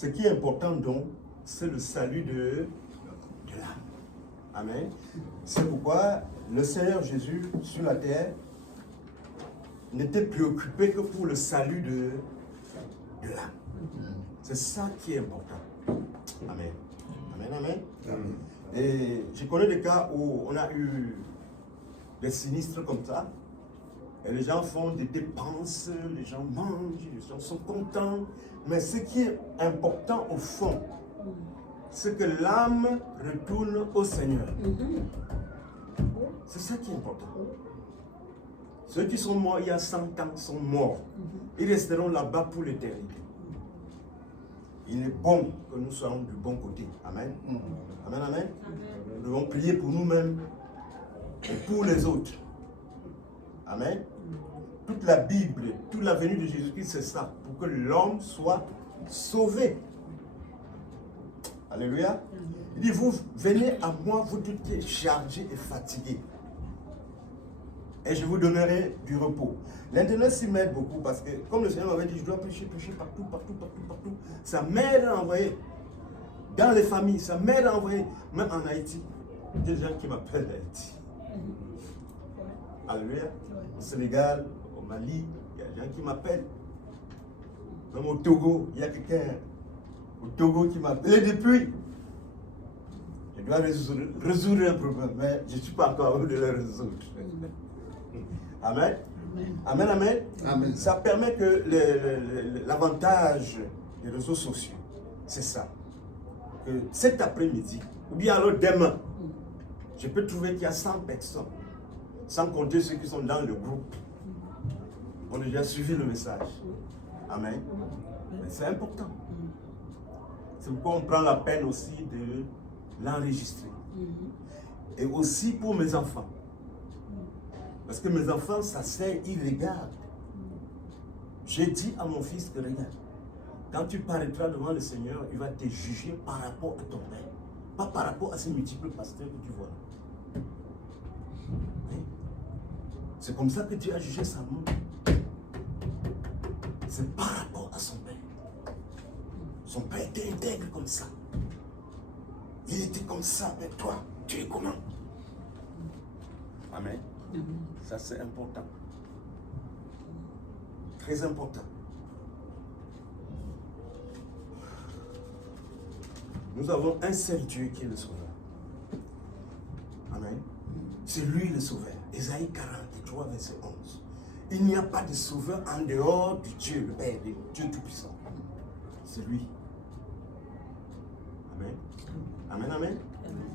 Ce qui est important donc, c'est le salut de l'âme. Amen. C'est pourquoi le Seigneur Jésus sur la terre n'était préoccupé que pour le salut de l'âme. C'est ça qui est important. Amen. Amen, amen. Amen. Et je connais des cas où on a eu des sinistres comme ça. Et les gens font des dépenses, les gens mangent, les gens sont contents. Mais ce qui est important au fond, c'est que l'âme retourne au Seigneur. C'est ça qui est important. Ceux qui sont morts il y a 100 ans sont morts. Ils resteront là-bas pour l'éternité. Il est bon que nous soyons du bon côté. Amen. Amen, amen. Nous devons prier pour nous-mêmes et pour les autres. Amen. Toute la Bible, toute la venue de Jésus-Christ, c'est ça, pour que l'homme soit sauvé. Alléluia. Il dit, vous venez à moi, vous qui êtes chargés et fatigués, et je vous donnerai du repos. L'Internet s'y m'aide beaucoup parce que, comme le Seigneur m'avait dit, je dois prêcher partout. Ça m'aide à envoyer. Dans les familles, ça m'aide à envoyer. Même en Haïti, il y a des gens qui m'appellent d'Haïti. Alléluia. Au Sénégal, au Mali, il y a des gens qui m'appellent. Même au Togo, il y a quelqu'un au Togo qui m'appelle. Et depuis, je dois résoudre un problème, mais je ne suis pas encore heureux de le résoudre. Amen. Amen, amen. Amen. Ça permet que l'avantage des réseaux sociaux, c'est ça. Que cet après-midi, ou bien alors demain, je peux trouver qu'il y a 100 personnes, sans compter ceux qui sont dans le groupe, ont déjà suivi le message. Amen. Mais c'est important. C'est pourquoi on prend la peine aussi de l'enregistrer. Et aussi pour mes enfants. Parce que mes enfants, ça sert, ils regardent. J'ai dit à mon fils que regarde, quand tu paraîtras devant le Seigneur, il va te juger par rapport à ton père. Pas par rapport à ces multiples pasteurs que tu vois là. Oui. C'est comme ça que Dieu a jugé Salomon. C'est par rapport à son père. Son père était intègre comme ça. Il était comme ça, mais toi, tu es comment? Amen. Ça, c'est important. Très important. Nous avons un seul Dieu qui est le Sauveur. Amen. C'est lui le Sauveur. Ésaïe 43, verset 11. Il n'y a pas de Sauveur en dehors du Dieu, le Père, de Dieu Tout-Puissant. C'est lui. Amen. Amen, amen.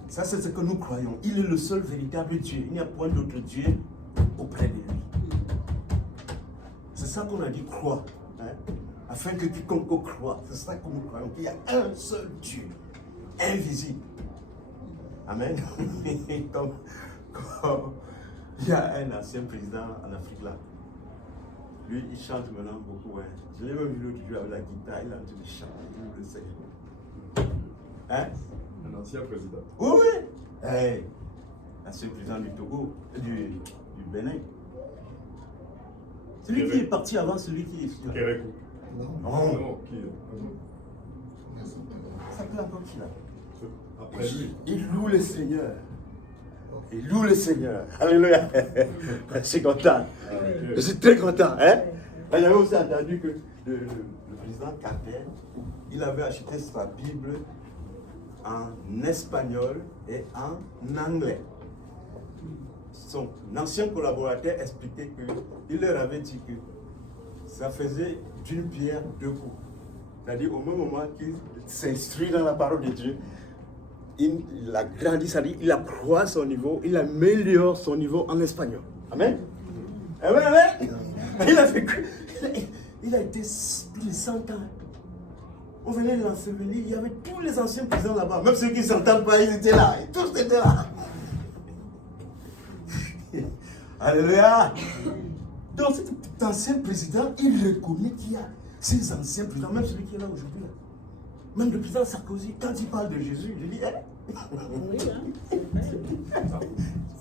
Ça, c'est ce que nous croyons. Il est le seul véritable Dieu. Il n'y a point d'autre Dieu auprès de lui. C'est ça qu'on a dit croire. Hein? Afin que quiconque croit. C'est ça que nous croyons. Qu'il y a un seul Dieu. Invisible. Amen. comme il y a un ancien président en Afrique là. Lui, il chante maintenant beaucoup. Hein? Je l'ai même vu l'autre jour avec la guitare. Il a en train de chanter. Il le sait. Hein? Un ancien président. Oui, oui. Hey, l'ancien président du Togo, du Bénin. Celui qui est parti avant celui qui est ici. Kérékou. Non. Non, qui Ça s'appelle encore qui là? après lui. Il loue le Seigneur. Il loue le Seigneur. Alléluia. Je suis content. Je suis très content. Hein? J'avais aussi entendu que le président Carter, il avait acheté sa Bible en espagnol et en anglais. Son ancien collaborateur expliquait qu'il leur avait dit que ça faisait d'une pierre deux coups. C'est-à-dire au même moment qu'il s'instruit dans la parole de Dieu, il a grandi, c'est-à-dire il accroît son niveau, il améliore son niveau en espagnol. Amen. Amen, amen. Il a fait il a été plus de 100 ans. On venait l'ensevelir, il y avait tous les anciens présidents là-bas, même ceux qui ne s'entendent pas, ils étaient là, et tous étaient là. Alléluia. Donc cet ancien président, il reconnaît qu'il y a ces anciens présidents, même celui qui est là aujourd'hui. Même le président Sarkozy, quand il parle de Jésus, il dit, Oui, hein, c'est vrai.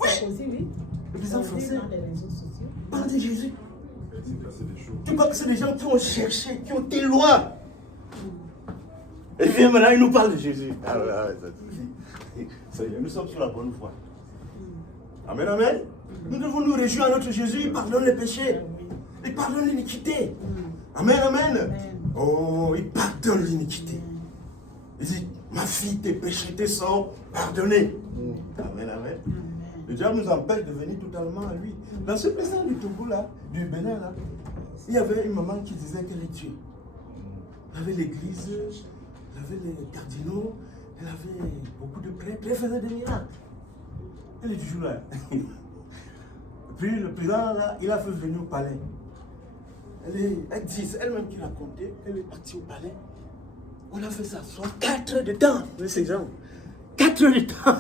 Sarkozy, oui. Le président français dans les réseaux sociaux. parle de Jésus. Il s'est passé des choses. Tu crois que c'est des gens qui ont cherché, qui ont été loin. Et vient maintenant, il nous parle de Jésus. Ah ouais, ça suffit. Seigneur, nous sommes sur la bonne voie. Amen, amen. Nous devons nous réjouir à notre Jésus. Il pardonne les péchés. Il pardonne l'iniquité. Amen, amen. Oh, il pardonne l'iniquité. Il dit, ma fille, tes péchés te sont pardonnés. Amen, amen. Le diable nous empêche de venir totalement à lui. Dans ce président du Togo, là, du Bénin, là, il y avait une maman qui disait qu'elle est Dieu. Elle avait l'église, elle avait les cardinaux, elle avait beaucoup de prêtres, elle faisait des miracles. Elle est toujours là. Puis le président, là, il a fait venir au palais. Elle dit, c'est elle-même qui l'a compté, elle est partie au palais. On a fait s'asseoir 4 heures de temps, oui, ces gens. 4 heures de temps.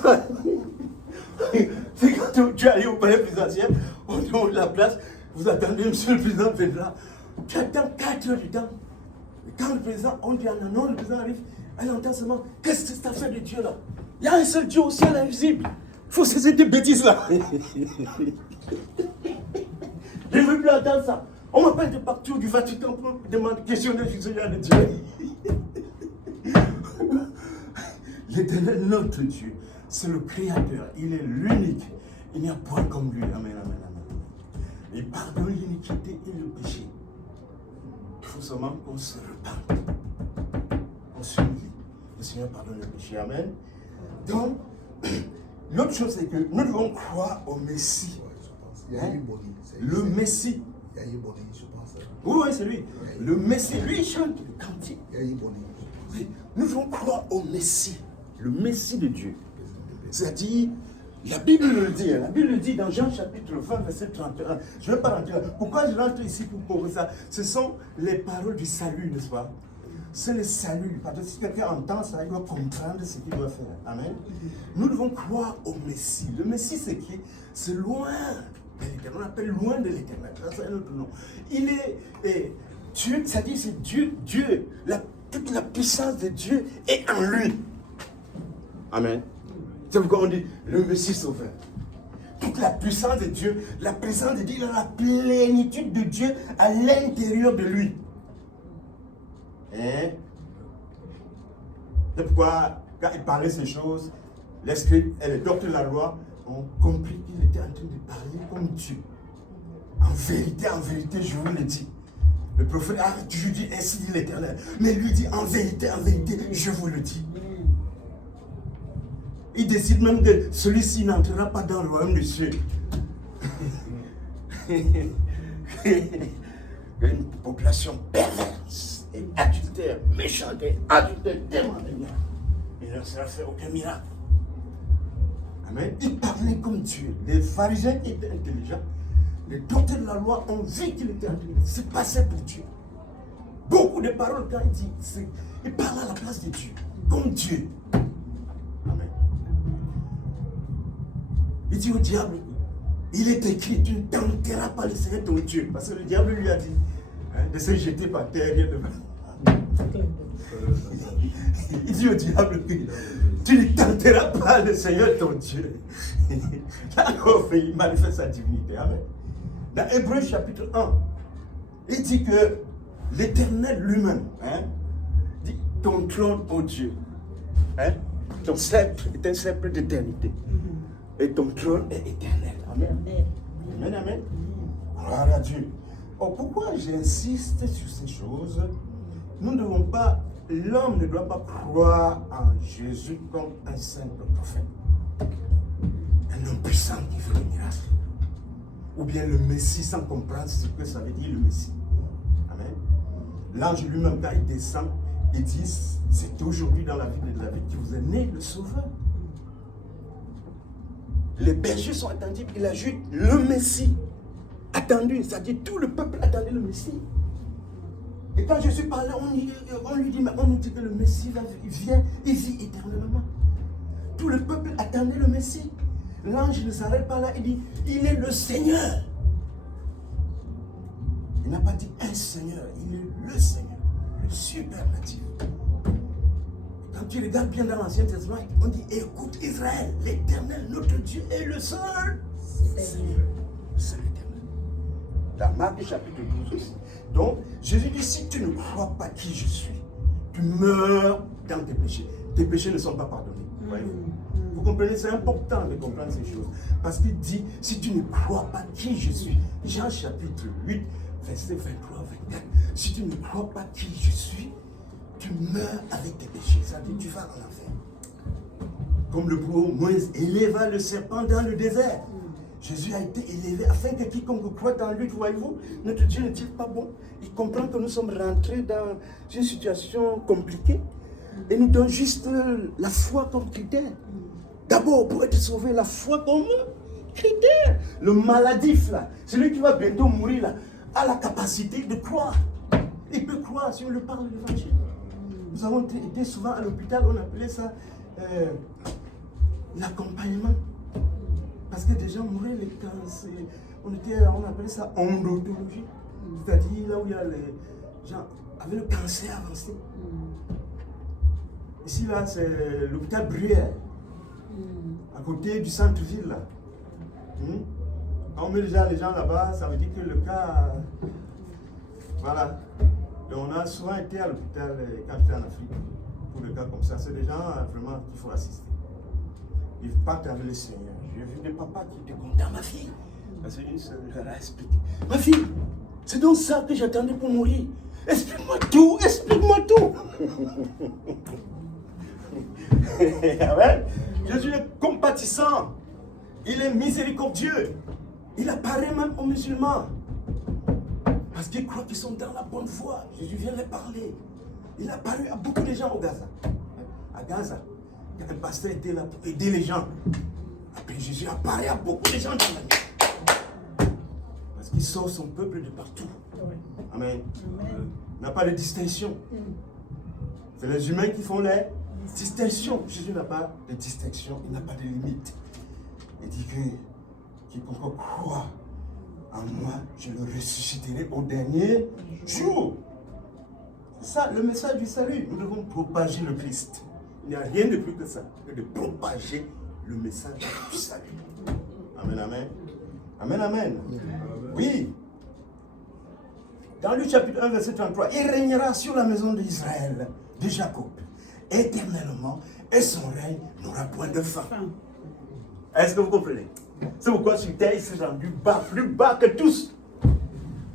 C'est quand tu es allé au palais présidentiel, on te montre la place, vous attendez, monsieur le président fédéral. Tu attends 4 heures de temps. Et quand le président, on dit non, le président arrive, elle entend seulement, qu'est-ce que c'est cette affaire de Dieu là? Il y a un seul Dieu au ciel invisible. Il faut cesser de bêtises là. Je ne veux plus entendre ça. On m'appelle de partout du Vatican pour me demander, questionner si Seigneur de Dieu. L'Éternel, notre Dieu, c'est le Créateur. Il est l'unique. Il n'y a point comme lui. Amen, amen, amen. Il pardonne l'iniquité et le péché. Il faut seulement qu'on se repente. On s'humilie. Le Seigneur pardonne le péché. Amen. Donc, l'autre chose, c'est que nous devons croire au Messie. Le Messie. Je pense. Oui, c'est lui. Le Messie, lui, il chante le cantique. Nous devons croire au Messie, le Messie de Dieu. C'est-à-dire, la Bible le dit, la Bible le dit dans Jean chapitre 20, verset 31. Je ne vais pas rentrer là. Pourquoi je rentre ici pour prouver ça? Ce sont les paroles du salut, n'est-ce pas? C'est le salut. Parce que si quelqu'un entend ça, il doit comprendre ce qu'il doit faire. Amen. Nous devons croire au Messie. Le Messie, c'est qui? C'est loin de l'Éternel. On appelle loin de l'Éternel. C'est un autre nom. Il est Dieu, c'est-à-dire c'est Dieu, toute la puissance de Dieu est en lui. Amen. C'est pourquoi on dit le Messie sauveur. Toute la puissance de Dieu, la présence de Dieu, la plénitude de Dieu à l'intérieur de lui. Hein? C'est pourquoi, quand il parlait ces choses, les scribes et les docteurs de la loi ont compris qu'il était en train de parler comme Dieu. En vérité, je vous le dis. Le prophète a toujours dit ainsi dit l'Éternel. Mais lui dit en vérité, je vous le dis. Il décide même que celui-ci n'entrera pas dans le royaume des cieux. Une population perverse et adultère, méchante et adultère, tellement géniale. Il ne sera fait aucun miracle. Amen. Il parlait comme Dieu. Les pharisiens étaient intelligents. Les docteurs de la loi ont vu qu'il était intelligent. C'est passé pour Dieu. Beaucoup de paroles quand il dit, il parle à la place de Dieu, comme Dieu. Amen. Il dit au diable, il est écrit, tu ne tenteras pas le Seigneur ton Dieu. Parce que le diable lui a dit, de se jeter par terre, rien de mal. Il dit au diable, tu ne tenteras pas le Seigneur ton Dieu. Alors, il manifeste sa divinité. Amen. Dans Hébreux chapitre 1, il dit que l'Éternel lui-même, dit ton trône, ô Dieu, ton sceptre est un sceptre d'éternité. Et ton trône est éternel. Amen. Amen, amen. Gloire à Dieu. Oh, pourquoi j'insiste sur ces choses? Nous ne devons pas, l'homme ne doit pas croire en Jésus comme un simple prophète. Un homme puissant qui fait des miracles. Ou bien le Messie sans comprendre ce que ça veut dire le Messie. Amen. L'ange lui-même, quand il descend, il dit, c'est aujourd'hui dans la vie de David qui vous est né le Sauveur. Les bergers sont attendus, il ajoute le Messie. Attendu, c'est-à-dire tout le peuple attendait le Messie. Et quand Jésus parlait, on lui dit, mais on nous dit que le Messie vient, il vit éternellement. Tout le peuple attendait le Messie. L'ange ne s'arrête pas là, il dit, il est le Seigneur. Il n'a pas dit un Seigneur, il est le Seigneur, le superlatif. Quand tu regardes bien dans l'Ancien Testament, on dit, écoute Israël, l'Éternel, notre Dieu, est le seul Seigneur. C'est l'Éternel. Dans Marc chapitre 12 aussi. Donc, Jésus dit, si tu ne crois pas qui je suis, tu meurs dans tes péchés ne sont pas pardonnés. Voyez-vous? Vous comprenez, c'est important de comprendre ces choses. Parce qu'il dit, si tu ne crois pas qui je suis, Jean chapitre 8, verset 23-24, si tu ne crois pas qui je suis, tu meurs avec tes péchés. Ça dit, tu vas en enfer. Comme le bourreau Moïse éleva le serpent dans le désert. Jésus a été élevé afin que quiconque croit en lui, voyez-vous, notre Dieu n'est-il pas bon? Il comprend que nous sommes rentrés dans une situation compliquée et nous donne juste la foi comme critère. D'abord, pour être sauvé, la foi comme critère. Le maladif, là, celui qui va bientôt mourir, là, a la capacité de croire. Il peut croire si on lui parle de l'évangile. Nous avons été souvent à l'hôpital, on appelait ça l'accompagnement. Parce que des gens mouraient, les cancers, on appelait ça odontologie. C'est-à-dire là où il y a les gens avec le cancer avancé. Ici, là, c'est l'hôpital Bruyère, à côté du centre-ville, là. Quand on met déjà les gens là-bas, ça veut dire que le cas... Voilà. Et on a souvent été à l'hôpital quand j'étais en Afrique, pour des cas comme ça. C'est des gens vraiment qu'il faut assister. Ils partent avec le Seigneur. J'ai vu des papas qui étaient contents. Ma fille, parce qu'une sœur leur a expliqué. Ma fille, c'est donc ça que j'attendais pour mourir. Explique-moi tout, explique-moi tout. Amen. Jésus est compatissant. Il est miséricordieux. Il apparaît même aux musulmans. Parce qu'ils croient qu'ils sont dans la bonne voie. Jésus vient les parler. Il a apparu à beaucoup de gens au Gaza. À Gaza, un pasteur était là pour aider les gens. Après Jésus apparaît à beaucoup de gens dans la nuit. Parce qu'il sort son peuple de partout. Amen. Il n'a pas de distinction. C'est les humains qui font les distinctions. Jésus n'a pas de distinction. Il n'a pas de limite. Il dit que quiconque croit en moi, je le ressusciterai au dernier jour. C'est ça, le message du salut. Nous devons propager le Christ. Il n'y a rien de plus que ça, que de propager le message du salut. Amen, amen. Amen, amen. Oui. Dans Luc chapitre 1, verset 33, il régnera sur la maison d'Israël, de Jacob, éternellement, et son règne n'aura point de fin. Est-ce que vous comprenez? C'est pourquoi sur terre, il s'est rendu bas, plus bas que tous.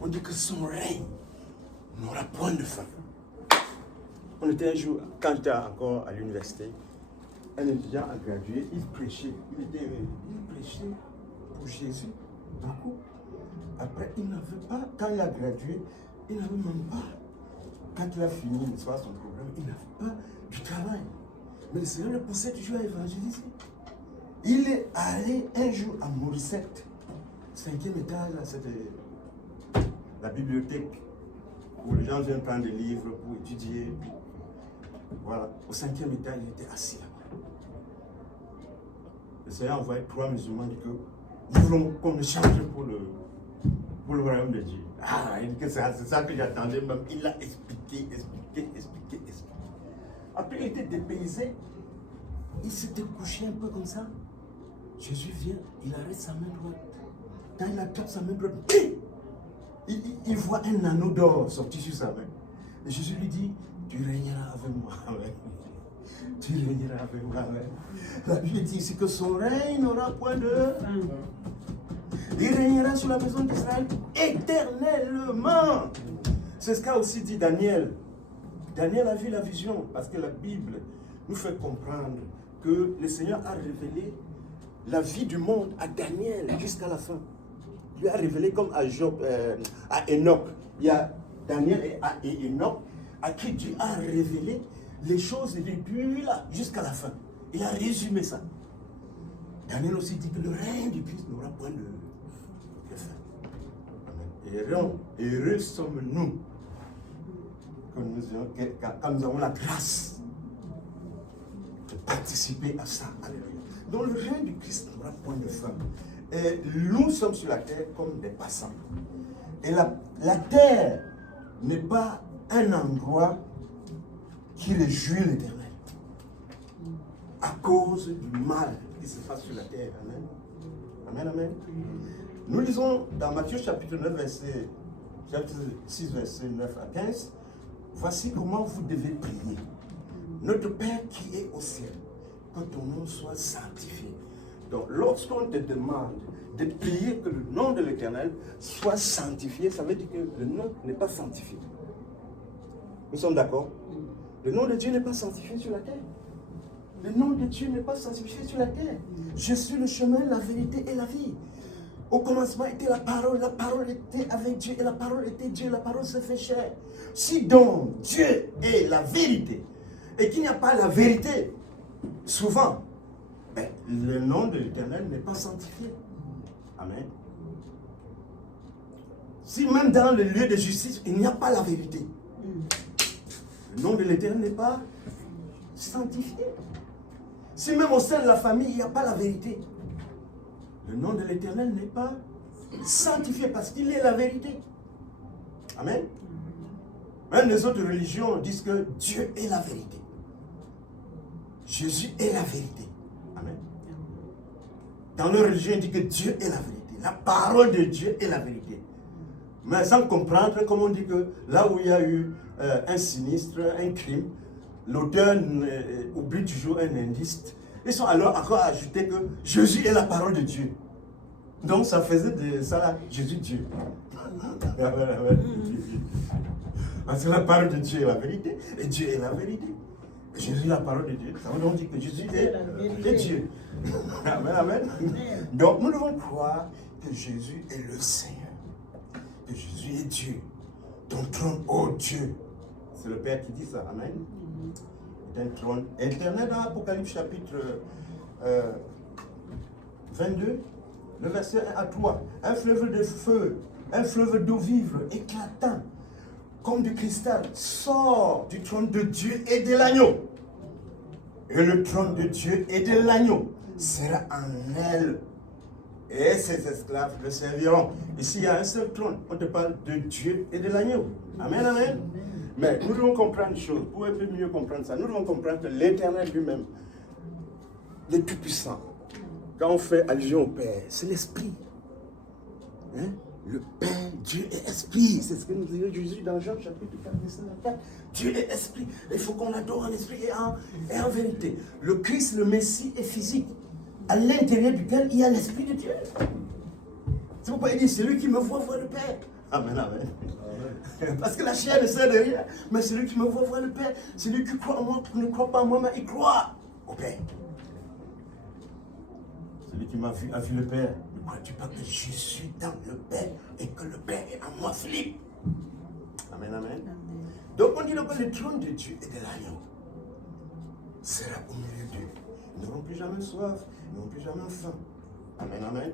On dit que son règne n'aura point de fin. On était un jour, quand j'étais encore à l'université, un étudiant a gradué, il prêchait. Il prêchait pour Jésus, beaucoup. Après, il n'avait pas, quand il a gradué, il n'avait même pas, quand il a fini, n'est-ce pas, son programme, il n'avait pas du travail. Mais le Seigneur le poussait toujours à évangéliser. Il est allé un jour à Morissette, 5e étage, là, c'était la bibliothèque, où les gens viennent prendre des livres pour étudier. Puis, voilà, au 5e étage, il était assis là-bas. Le Seigneur a envoyé 3 musulmans, il dit que nous voulons qu'on échange pour le royaume de Dieu. Ah, il dit que c'est ça que j'attendais même. Il a expliqué. Après, il était dépaysé. Il s'était couché un peu comme ça. Jésus vient, il arrête sa main droite. Quand il attrape sa main droite, il voit un anneau d'or sorti sur sa main. Et Jésus lui dit, tu régneras avec moi. Tu régneras avec moi. La Bible dit ici que son règne n'aura point de fin. Il régnera sur la maison d'Israël éternellement. C'est ce qu'a aussi dit Daniel. Daniel a vu la vision parce que la Bible nous fait comprendre que le Seigneur a révélé la vie du monde à Daniel jusqu'à la fin. Il lui a révélé comme à Job, à Enoch. Il y a Daniel et Enoch à qui Dieu a révélé les choses depuis là jusqu'à la fin. Il a résumé ça. Daniel aussi dit que le règne du Christ n'aura point de fin. Heureux sommes-nous quand nous avons la grâce de participer à ça. Alléluia. Donc le règne du Christ n'aura point de fin. Et nous sommes sur la terre comme des passants. Et la terre n'est pas un endroit qui réjouit l'Éternel à cause du mal qui se passe sur la terre. Amen. Amen, amen. Nous lisons dans Matthieu chapitre 9, chapitre 6, verset 9 à 15. Voici comment vous devez prier. Notre Père qui est au ciel, que ton nom soit sanctifié. Donc, lorsqu'on te demande de prier que le nom de l'Éternel soit sanctifié, ça veut dire que le nom n'est pas sanctifié. Nous sommes d'accord? Le nom de Dieu n'est pas sanctifié sur la terre. Le nom de Dieu n'est pas sanctifié sur la terre. Je suis le chemin, la vérité et la vie. Au commencement était la parole était avec Dieu et la parole était Dieu, la parole se fait chair. Si donc Dieu est la vérité et qu'il n'y a pas la vérité, souvent, le nom de l'Éternel n'est pas sanctifié. Amen. Si même dans le lieu de justice, il n'y a pas la vérité, le nom de l'Éternel n'est pas sanctifié. Si même au sein de la famille, il n'y a pas la vérité, le nom de l'Éternel n'est pas sanctifié parce qu'il est la vérité. Amen. Même les autres religions disent que Dieu est la vérité. Jésus est la vérité. Amen. Dans leur religion, on dit que Dieu est la vérité. La parole de Dieu est la vérité. Mais sans comprendre, comme on dit que là où il y a eu un sinistre, un crime, l'auteur oublie toujours un indice. Ils sont alors encore ajoutés que Jésus est la parole de Dieu. Donc ça faisait de ça là, Jésus Dieu. Parce que la parole de Dieu est la vérité, et Dieu est la vérité. Et Jésus est la parole de Dieu. Ça veut donc dire que Jésus est Dieu. Amen, amen. Donc nous devons croire que Jésus est le Seigneur. Que Jésus est Dieu. Ton trône, ô Dieu. C'est le Père qui dit ça. Amen. C'est un trône éternel dans Apocalypse chapitre 22, le verset 1 à 3. Un fleuve de feu, un fleuve d'eau vive, éclatant, comme du cristal, sort du trône de Dieu et de l'agneau. Et le trône de Dieu et de l'agneau sera en elle. Et ses esclaves le serviront. Ici, il y a un seul trône. On te parle de Dieu et de l'agneau. Amen, amen. Mais nous devons comprendre une chose. Pour un peu mieux comprendre ça, nous devons comprendre que l'Éternel lui-même, le Tout-Puissant, quand on fait allusion au Père, c'est l'Esprit. Hein? Le Père, Dieu est Esprit. C'est ce que nous dit Jésus dans Jean chapitre 4, verset 4. Dieu est Esprit. Il faut qu'on l'adore en esprit et en vérité. Le Christ, le Messie, est physique, à l'intérieur duquel il y a l'Esprit de Dieu. C'est pourquoi il dit, celui qui me voit le Père. Amen, amen. Parce que la chair ne sert de rien. Mais celui qui me voit le Père. Celui qui croit en moi, qui ne croit pas en moi, mais il croit au Père. Celui qui m'a vu a vu le Père. Ne crois-tu pas que je suis dans le Père et que le Père est en moi, Philippe? Amen, amen. Donc on dit donc que le trône de Dieu et de l'agneau sera au milieu d'eux. Ils n'auront plus jamais soif, ils n'auront plus jamais faim. Amen, amen.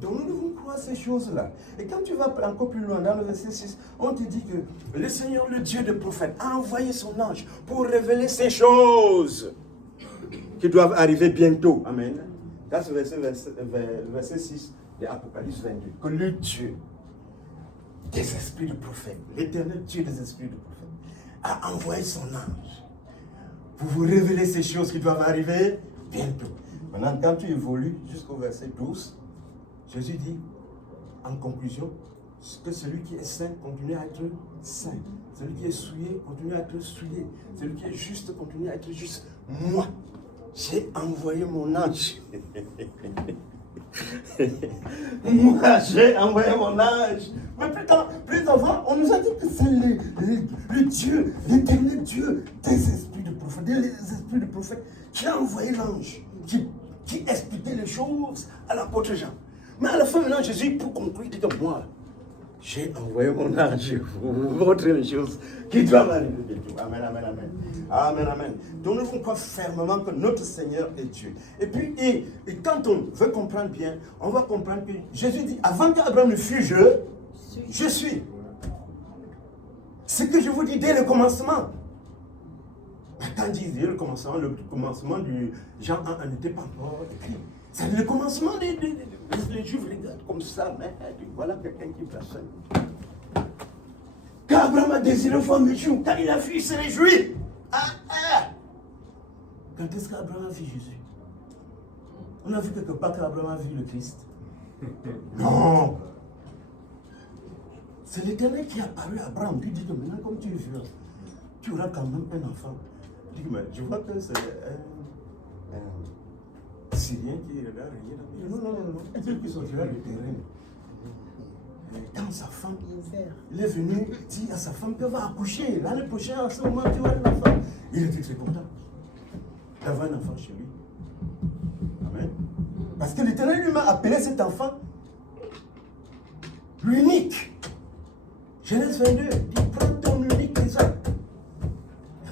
Donc nous devons croire ces choses-là. Et quand tu vas encore plus loin, dans le verset 6, on te dit que le Seigneur, le Dieu des prophètes, a envoyé son ange pour révéler ces choses qui doivent arriver bientôt. Amen. Dans ce verset 6 de Apocalypse 22, que le Dieu des esprits de prophètes, l'éternel Dieu des esprits de prophètes, a envoyé son ange pour vous révéler ces choses qui doivent arriver bientôt. Maintenant, quand tu évolues jusqu'au verset 12, Jésus dit, en conclusion, que celui qui est saint continue à être saint. Celui qui est souillé continue à être souillé. Celui qui est juste continue à être juste. Moi, j'ai envoyé mon ange. Moi, j'ai envoyé mon ange. Mais plus avant, on nous a dit que c'est le Dieu, l'éternel Dieu des esprits de prophètes, des esprits de prophètes, qui a envoyé l'ange, qui expliquait les choses à l'apôtre Jean. Mais à la fin, maintenant, Jésus, pour conclure, dit que moi, j'ai envoyé mon ange pour vous montrer les choses qui doivent arriver bientôt. Amen, amen, amen. Amen, amen. Donc nous devons croire fermement que notre Seigneur est Dieu. Et puis, et quand on veut comprendre bien, on va comprendre que Jésus dit, avant qu'Abraham ne fût, je suis. Ce que je vous dis dès le commencement. Quand il dit le commencement du Jean 1 n'était pas encore écrit. C'est le commencement des Juifs regardent comme ça, mais voilà quelqu'un qui blasphème. Quand Abraham a désiré voir mes jours, quand il a vu, il s'est réjoui. Quand est-ce qu'Abraham a vu Jésus? On a vu quelque part qu'Abraham a vu le Christ. Non. C'est l'Éternel qui est apparu à Abraham. Il dit que maintenant, comme tu es vieux, tu auras quand même un enfant. Il dit, mais je vois que c'est un Syrien qui est là, régné là. Non, non, non, non. Ceux qui sont là, le terrain. Quand sa femme, il est venu dire à sa femme qu'elle va accoucher. L'année prochaine, à ce moment, tu vas avoir un enfant. Il était très content d'avoir un enfant chez lui. Amen. Parce que l'Éternel lui-même a appelé cet enfant l'unique. Genèse 22, il dit, prends ton unique Isaac.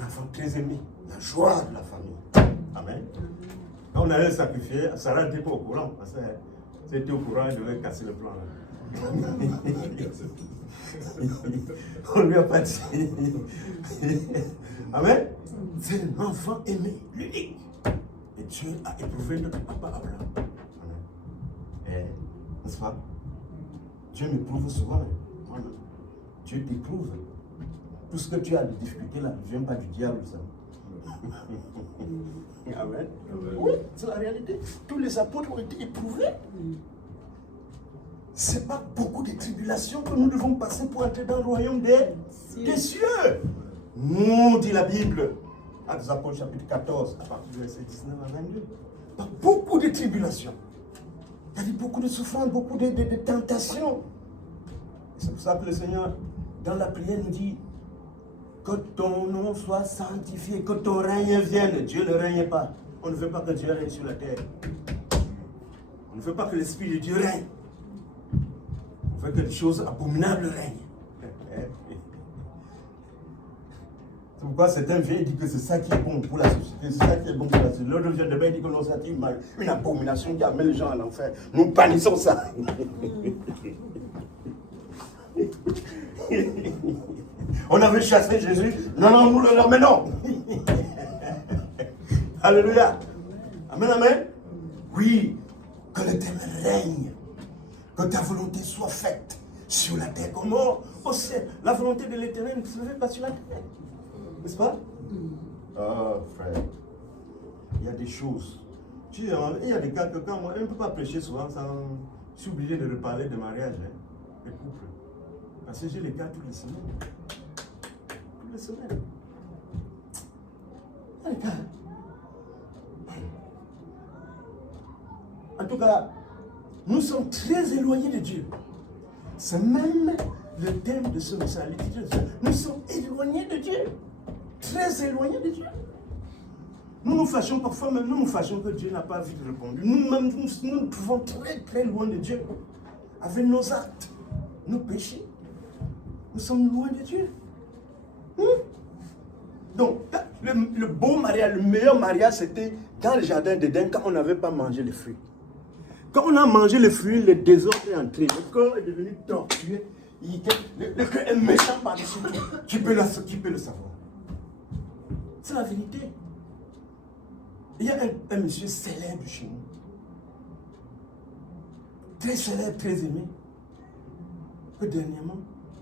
Un enfant très aimé, la joie de la famille. Amen. Quand on allait sacrifier, Sarah n'était pas au courant. Parce que si elle était au courant, elle devait casser le plan. Là. On lui a pas dit. Amen. C'est un enfant aimé, l'unique. Et Dieu a éprouvé notre papa Abraham. Amen. N'est-ce pas? Dieu m'éprouve souvent. Moi-même. Dieu t'éprouve. Tout ce que tu as de difficulté là ne vient pas du diable, ça. Amen. Oui, c'est la réalité. Tous les apôtres ont été éprouvés. Ce n'est pas beaucoup de tribulations que nous devons passer pour entrer dans le royaume des cieux. Nous, dit la Bible, Actes des Apôtres chapitre 14, à partir du verset 19 à 22. Pas beaucoup de tribulations. Il y a eu beaucoup de souffrances, beaucoup de tentations. C'est pour ça que le Seigneur, dans la prière, nous dit que ton nom soit sanctifié, que ton règne vienne. Dieu ne règne pas. On ne veut pas que Dieu règne sur la terre. On ne veut pas que l'Esprit de Dieu règne. On veut que des choses abominables règnent. C'est pourquoi certains viennent et disent que c'est ça qui est bon pour la société, c'est ça qui est bon pour la société. L'autre vient de bien dire que non, c'est une abomination qui amène les gens à l'enfer. Nous bannissons ça. On avait chassé Jésus. Non, non, nous le ramenons. Alléluia. Amen, amen. Oui, que l'Éternel règne. Que ta volonté soit faite sur la terre comme au ciel. La volonté de l'Éternel ne se fait pas sur la terre. N'est-ce pas? Oh, frère. Il y a des choses. Il y a des cas que quand moi, je ne peux pas prêcher souvent sans. Je suis obligé de reparler de mariage, hein, des couples. Parce que j'ai les cas toutes les semaines. Toutes les semaines. Il y a des cas. En tout cas, nous sommes très éloignés de Dieu. C'est même le thème de ce message. Nous sommes éloignés de Dieu. Très éloignés de Dieu. Nous nous fâchons parfois, même nous nous fâchons que Dieu n'a pas vite répondu. Nous-mêmes, nous nous trouvons très très loin de Dieu. Avec nos actes, nos péchés. Nous sommes loin de Dieu. Donc, le beau mariage, le meilleur mariage, c'était dans le jardin d'Éden quand on n'avait pas mangé les fruits. Quand on a mangé les fruits, le désordre est entré. Le corps est devenu tortueux. Le cœur est méchant par-dessus tout. Qui peut le savoir? C'est la vérité. Il y a un monsieur célèbre chez nous. Très célèbre, très aimé. Que dernièrement,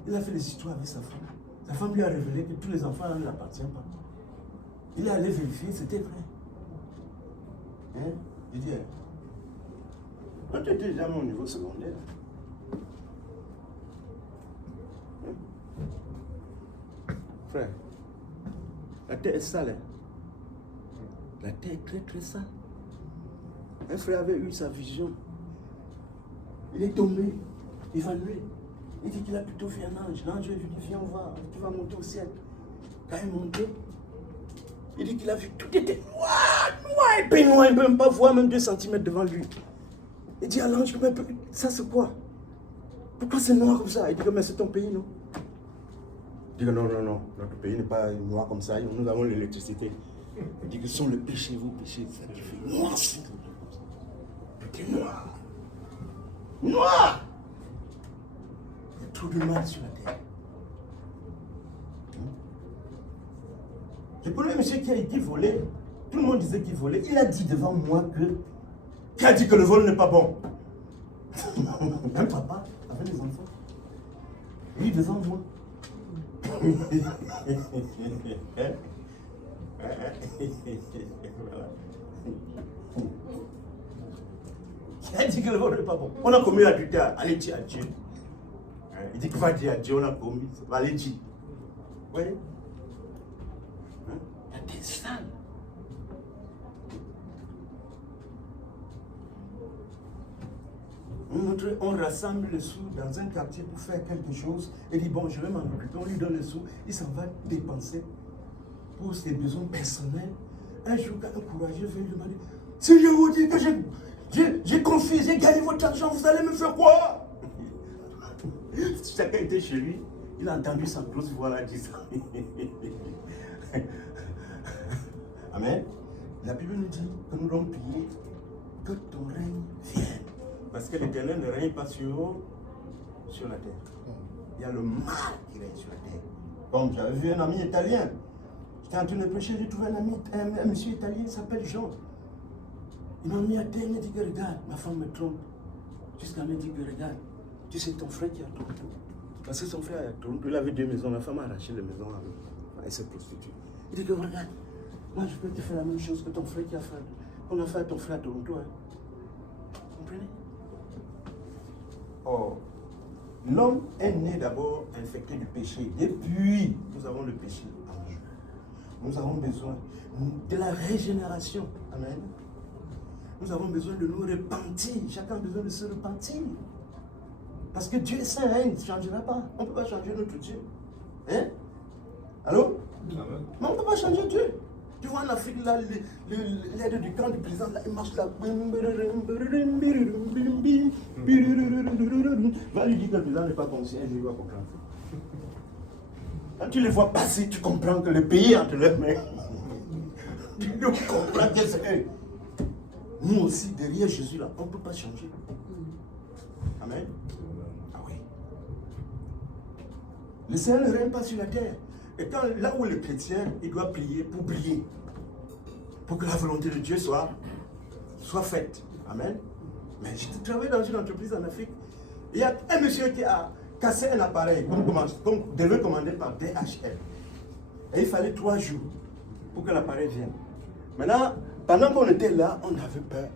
il a fait des histoires avec sa femme. Sa femme lui a révélé que tous les enfants ne lui appartiennent pas. Il est allé vérifier, c'était vrai. Hein? Il dit, quand tu étais déjà au niveau secondaire, frère, la terre est sale. La terre est très très sale. Un frère avait eu sa vision. Il est tombé, évanoui. Il dit qu'il a plutôt vu un ange. L'ange lui dit, viens, tu vas monter au ciel. Quand il est monté, il dit qu'il a vu, tout était noir, il ne peut même pas voir même 2 cm devant lui. Il dit à l'ange, ça c'est quoi? Pourquoi c'est noir comme ça? Il dit que mais c'est ton pays, non? Il dit que non, notre pays n'est pas noir comme ça, nous avons l'électricité. Il dit que ce sont le péché, vos péchés, ça qui fait noir. Tout est noir. Noir! Il y a trop de mal sur la terre. J'ai connu un monsieur qui a été volé. Tout le monde disait qu'il volait. Il a dit devant moi qui a dit que le vol n'est pas bon. Un papa avec les enfants. Il est devant moi. Il a dit que le vol n'est pas bon. On a commis l'adultère. Allez dire à Dieu. Il dit qu'il va dire à Dieu, on a commis. Va aller dire. Vous voyez? Il y a était sale. On rassemble les sous dans un quartier pour faire quelque chose et dit bon, je vais m'en occuper. On lui donne les sous, il s'en va dépenser pour ses besoins personnels. Un jour, quand un courageux vient lui demander, si je vous dis que j'ai confié, j'ai gagné votre argent, vous allez me faire quoi? Chacun était chez lui, il a entendu sa grosse voix là dire ça. Amen. La Bible nous dit que nous devons prier que ton règne vienne. Parce que l'Éternel ne règne pas sur la terre. Il y a le mal qui règne sur la terre. Comme j'avais vu un ami italien. J'étais en train de prêcher, j'ai trouvé un monsieur italien, il s'appelle Jean. Il m'a mis à terre, il m'a dit que regarde, ma femme me trompe. Jusqu'à me dire que regarde, tu sais ton frère qui a Toronto. Parce que son frère a Toronto, il avait 2 maisons, la femme a arraché les maisons avec. Elle s'est prostituée. Il dit que regarde, moi je peux te faire la même chose que ton frère qui a fait. On a fait à ton frère à Toronto. Hein. Vous comprenez? Or, l'homme est né d'abord infecté du péché. Depuis, nous avons le péché en nous. Nous avons besoin de la régénération. Amen. Nous avons besoin de nous repentir. Chacun a besoin de se repentir. Parce que Dieu est saint, hein, il ne changera pas. On ne peut pas changer notre Dieu. Hein? Allô? Amen. Mais on ne peut pas changer Dieu. Tu vois en Afrique, là, l'aide du camp du président, là, il marche là. Va lui dire que le président n'est pas conscient, il va comprendre. Quand tu les vois passer, tu comprends que le pays est entre leurs mains. Tu comprends que c'est eux. Nous aussi, derrière Jésus, là, on ne peut pas changer. Amen. Ah oui. Le Seigneur ne règne pas sur la terre. Et quand, là où le chrétien, il doit prier pour briller, pour que la volonté de Dieu soit faite. Amen. Mais j'ai travaillé dans une entreprise en Afrique. Il y a un monsieur qui a cassé un appareil qu'on devait commander par DHL. Et il fallait 3 jours pour que l'appareil vienne. Maintenant, pendant qu'on était là, on avait peur.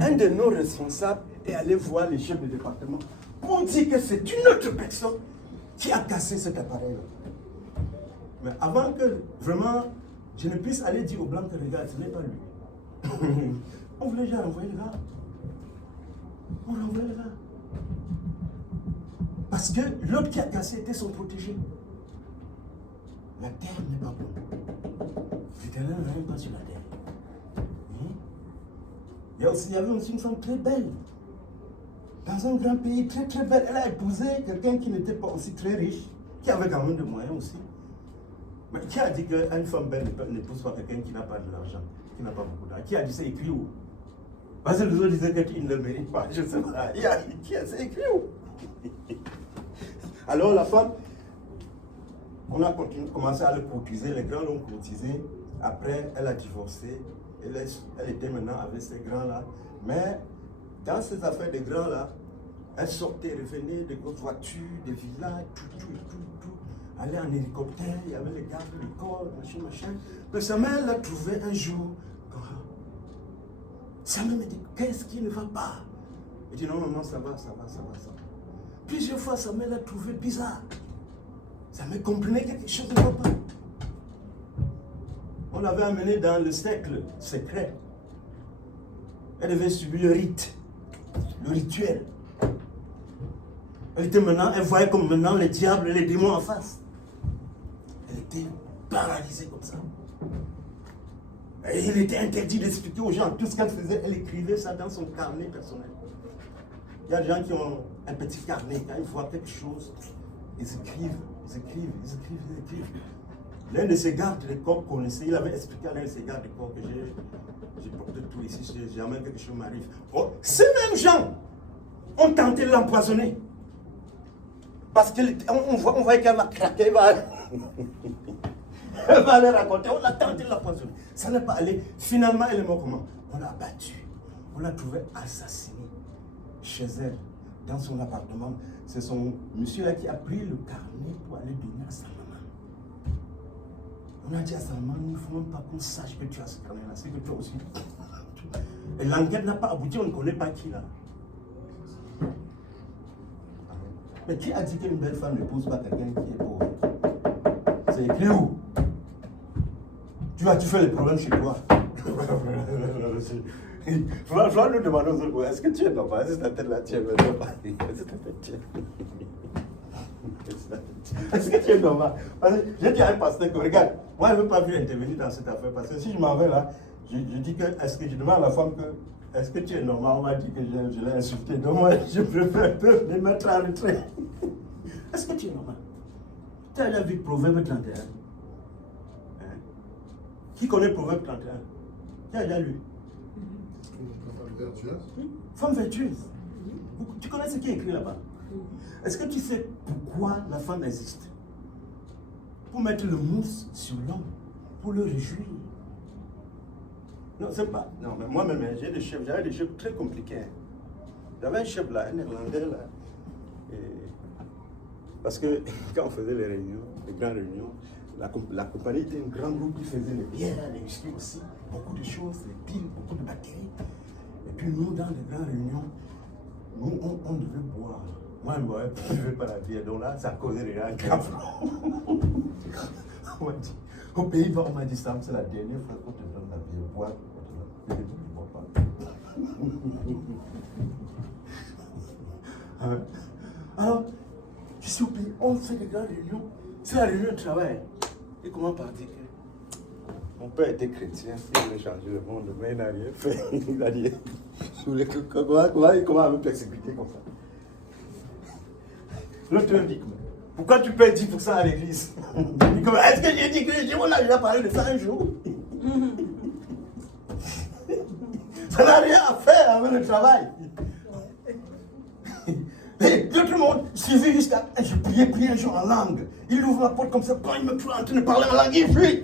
Un de nos responsables est allé voir les chefs de département pour dire que c'est une autre personne qui a cassé cet appareil-là. Mais avant que vraiment je ne puisse aller dire aux blancs que regarde, ce n'est pas lui. On voulait déjà renvoyer le gars. On renvoyait le gars. Parce que l'autre qui a cassé était son protégé. La terre n'est pas bonne. L'Éternel ne règne pas sur la terre. Il y avait aussi une femme très belle. Dans un grand pays très très belle. Elle a épousé quelqu'un qui n'était pas aussi très riche, qui avait quand même des moyens aussi. Mais qui a dit qu'une femme belle n'épouse pas quelqu'un qui n'a pas de l'argent, qui n'a pas beaucoup d'argent? Qui a dit c'est écrit où? Parce que les autres disaient qu'il ne le mérite pas. Je ne sais pas. Qui a c'est écrit où? Alors la femme, on a commencé à le courtiser, les grands l'ont courtisé. Après, elle a divorcé. Elle était maintenant avec ces grands-là. Mais dans ces affaires des grands-là, elle sortait, revenait de grosses voitures, des villas, tout. Allait en hélicoptère, il y avait les gardes de l'école, machin. Mais sa mère l'a trouvé un jour. Sa mère me dit, qu'est-ce qui ne va pas? Elle dit, non maman, ça va. Plusieurs fois, sa mère l'a trouvé bizarre. Sa mère comprenait que quelque chose ne va pas. On l'avait amenée dans le cercle secret. Elle devait subir le rite, le rituel. Elle voyait comme maintenant les diables et les démons en face. Elle était paralysée comme ça. Et il était interdit d'expliquer aux gens tout ce qu'elle faisait. Elle écrivait ça dans son carnet personnel. Il y a des gens qui ont un petit carnet. Quand ils voient quelque chose, ils écrivent. L'un de ces gardes de corps connaissait, il avait expliqué à l'un de ces gardes de corps que j'ai porté tout ici, si jamais quelque chose m'arrive. Oh, ces mêmes gens ont tenté de l'empoisonner. Parce qu'on voit qu'elle va craquer, elle va aller raconter, on a tenté de l'empoisonner. Ça n'est pas allé. Finalement, elle est morte comment? On l'a abattue. On l'a trouvée assassinée chez elle, dans son appartement. C'est son monsieur-là qui a pris le carnet pour aller donner à sa maman. On a dit à sa maman, il ne faut même pas qu'on sache que tu as ce carnet-là, c'est que toi aussi. Et l'enquête n'a pas abouti, on ne connaît pas qui là. Mais qui a dit qu'une belle femme ne pose pas quelqu'un qui est pauvre? C'est écrit où? Tu tu fais les problèmes chez toi. Franchement, nous demandons aux autres, est-ce que tu es normal? Est-ce que ta tête là, tu es normal? Est-ce que tu es normal? Parce que j'ai dit à un pasteur que, regarde, moi je ne veux pas venir intervenir dans cette affaire, parce que si je m'en vais là, je dis que, est-ce que je demande à la femme que, est-ce que tu es normal? On m'a dit que je l'ai insulté, donc moi je préfère me mettre en retrait. Est-ce que tu es normal? Tu as déjà vu Proverbe 31? Hein? Qui connaît Proverbe 31? Qui a déjà lu? Femme vertueuse. Tu connais ce qui est écrit là-bas? Est-ce que tu sais pourquoi la femme existe? Pour mettre le mousse sur l'homme, pour le réjouir. Non, c'est pas. Non, mais moi-même, j'avais des chefs très compliqués. J'avais un chef là, un Néerlandais là. Parce que quand on faisait les réunions, les grandes réunions, la compagnie était un grand groupe qui faisait les bières, les whisky aussi, beaucoup de choses, les piles, beaucoup de batteries. Et puis nous, dans les grandes réunions, nous, on devait boire. Moi, je ne buvais pas la bière, donc là, ça causait déjà un grand flot. Au Pays-Bas, on m'a dit ça, c'est la dernière fois qu'on te donne la bière, boire, je ne bois pas. Alors, je suis au pays, on fait des grandes réunions, c'est la réunion de travail. Et comment par dire que mon père était chrétien, il voulait changer le monde, mais il n'a rien fait. Il a dit, comment me persécuter comme ça? L'autre me dit, pourquoi tu payes 10% à l'église? Est-ce que j'ai dit que on a déjà parlé de ça un jour? Ça n'a rien à faire avec le travail. Et tout le monde suivait jusqu'à. Je priais un jour en langue. Il ouvre la porte comme ça, quand il me trouve en train de parler en langue, il fuit.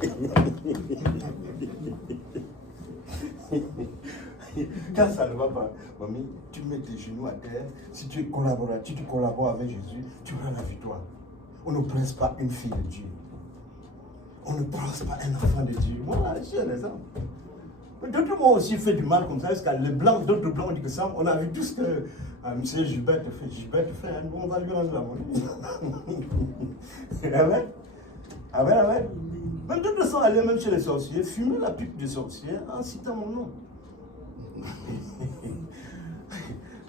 Quand ça ne va pas, mamie, tu mets tes genoux à terre. Si tu es collaborateur, tu collabores avec Jésus, tu auras la victoire. On ne presse pas une fille de Dieu. On ne presse pas un enfant de Dieu. Voilà, je suis un exemple. D'autres m'ont aussi fait du mal comme ça, parce que les blancs, d'autres blancs ont dit que ça, on a vu tout ce que M. Gilbert te fait. Gilbert te fait, hein, on va lui rendre la monnaie. Amen. Amen, amen. Même d'autres sont allés même chez les sorciers, fumer la pipe des sorciers en citant mon nom.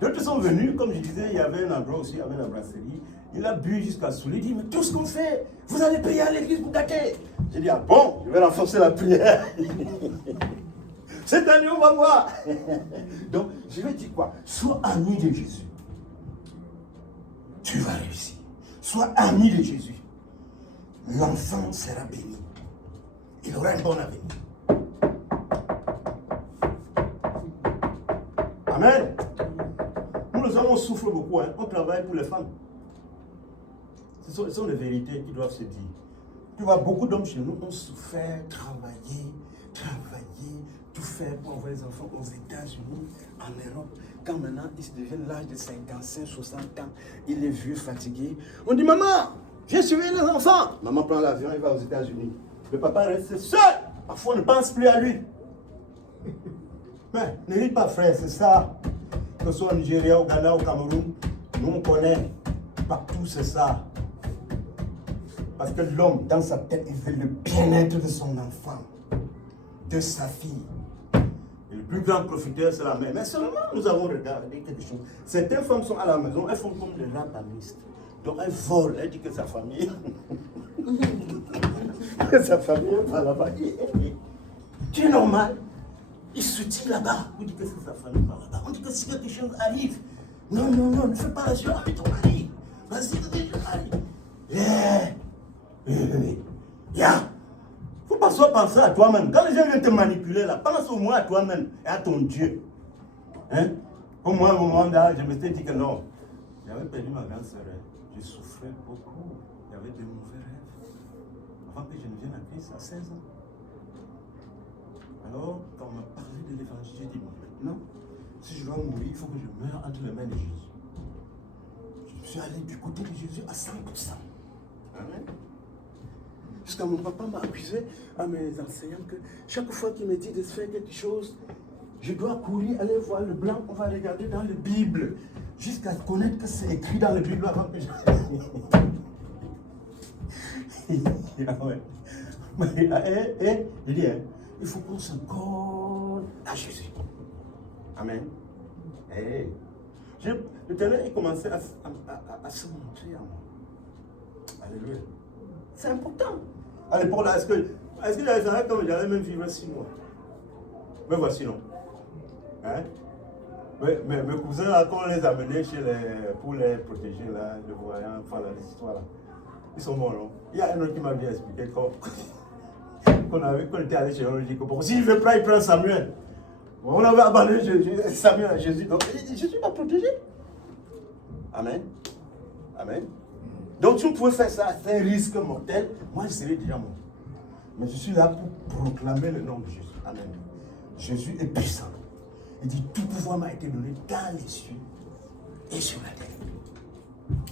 D'autres sont venus, comme je disais, il y avait un endroit aussi, il y avait la brasserie. Il a bu jusqu'à saouler, il dit, mais tout ce qu'on fait, vous allez payer à l'église pour gâter. J'ai dit, ah bon, je vais renforcer la prière. Cette année, on va voir. Donc, je vais dire quoi? Sois ami de Jésus. Tu vas réussir. Sois ami de Jésus. L'enfant sera béni. Il aura un bon avenir. Amen. Nous, les hommes, on souffre beaucoup. Hein. On travaille pour les femmes. Ce sont les vérités qui doivent se dire. Tu vois, beaucoup d'hommes chez nous ont souffert, travaillé, tout faire pour envoyer les enfants aux États-Unis, en Europe. Quand maintenant, ils se deviennent l'âge de 55, 60 ans, il est vieux, fatigué. On dit, maman, viens surveiller les enfants. Maman prend l'avion, il va aux États-Unis. Le papa reste seul. Parfois, on ne pense plus à lui. Mais ne ris pas, frère, c'est ça. Que ce soit au Nigeria, au Ghana, au Cameroun, nous on connaît. Partout, c'est ça. Parce que l'homme, dans sa tête, il veut le bien-être de son enfant, de sa fille. Et le plus grand profiteur, c'est la mère. Mais seulement, nous avons regardé quelque chose. Certaines femmes sont à la maison, elles font comme des rapamistes. Donc, elles volent, elles disent que sa famille... que sa famille est pas là-bas. Tu es normal. Il se tire là-bas. On dit que c'est sa famille par là-bas. On dit que si quelque chose arrive, non, ne fais pas la joie avec ton mari. Vas-y, faut pas seulement penser à toi-même. Quand les gens viennent te manipuler là, pense au moins à toi-même et à ton Dieu. Hein? Au moins, au moment là, je me suis dit que non. J'avais perdu ma grande sœur. Je souffrais beaucoup. J'avais de mauvais rêves. Avant que je ne vienne à Christ à 16 ans. Alors, quand on m'a parlé de l'évangile, j'ai dit, maintenant, si je dois mourir, il faut que je meure entre les mains de Jésus. Je suis allé du côté de Jésus à 100%. Amen. Jusqu'à mon papa m'a accusé à mes enseignants que chaque fois qu'il me dit de faire quelque chose, je dois courir, aller voir le blanc, on va regarder dans la Bible, jusqu'à connaître que c'est écrit dans la Bible avant que je... Ah ouais. Il dit, il faut qu'on se colle à Jésus. Amen. L'Éternel il commençait à se montrer à moi. Alléluia. C'est important. À l'époque là, est-ce que j'avais comme j'allais même vivre 6 mois? Mais voici non. Hein? Mais mes cousins là, quand on les amenait pour les protéger là, le voyant, enfin là, les histoires là, ils sont morts non? Il y a un autre qui m'a bien expliqué qu'on était allé chez eux, il dit que bon, s'il ne veut pas, il prend Samuel. On avait abandonné Samuel à Jésus. Donc Jésus m'a protégé. Amen. Amen. Donc tu pouvais faire ça, c'est un risque mortel. Moi, je serais déjà mort. Mais je suis là pour proclamer le nom de Jésus. Amen. Jésus est puissant. Il dit, tout pouvoir m'a été donné dans les cieux et sur la terre.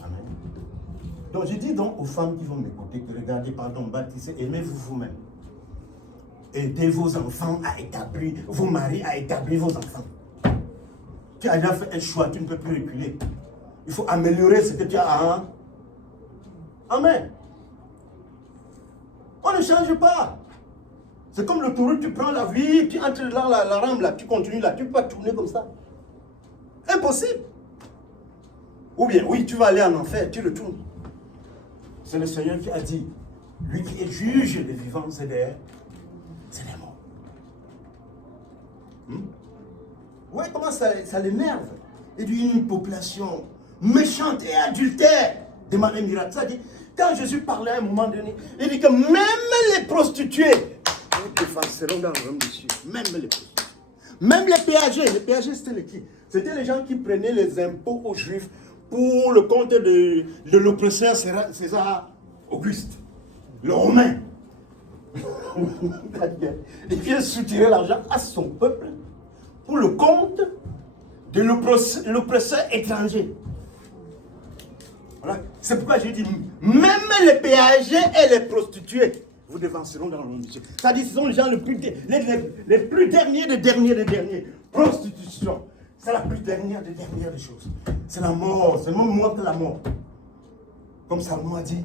Amen. Donc je dis donc aux femmes qui vont m'écouter que regardez, pardon, baptisez, aimez-vous vous-même. Aidez vos enfants à établir, vos maris à établir vos enfants. Tu as déjà fait un choix, tu ne peux plus reculer. Il faut améliorer ce que tu as. Hein? Amen. On ne change pas. C'est comme l'autoroute, tu prends la vie, tu entres dans la rampe, là, tu continues là, tu ne peux pas tourner comme ça. Impossible. Ou bien, oui, tu vas aller en enfer, tu retournes. C'est le Seigneur qui a dit, lui qui est juge des vivants et des morts. Oui, comment ça l'énerve. Il dit une population méchante et adultère demande un miracle. Ça dit, quand Jésus parlait à un moment donné, il dit que même les prostituées défanceront dans le royaume des cieux. Même les prostituées. Même les péagers. Les péagers, c'était les qui? C'était les gens qui prenaient les impôts aux Juifs pour le compte de l'oppresseur César Auguste, le Romain. Il vient soutirer l'argent à son peuple pour le compte de l'oppresseur étranger. Voilà. C'est pourquoi j'ai dit, même les péagers et les prostituées vous dévanceront dans le monde de Dieu. C'est-à-dire, ce sont les gens les plus derniers des derniers. Prostitution, c'est la plus dernière des dernières des choses. C'est la mort, c'est même moins que la mort. Comme Salomon a dit,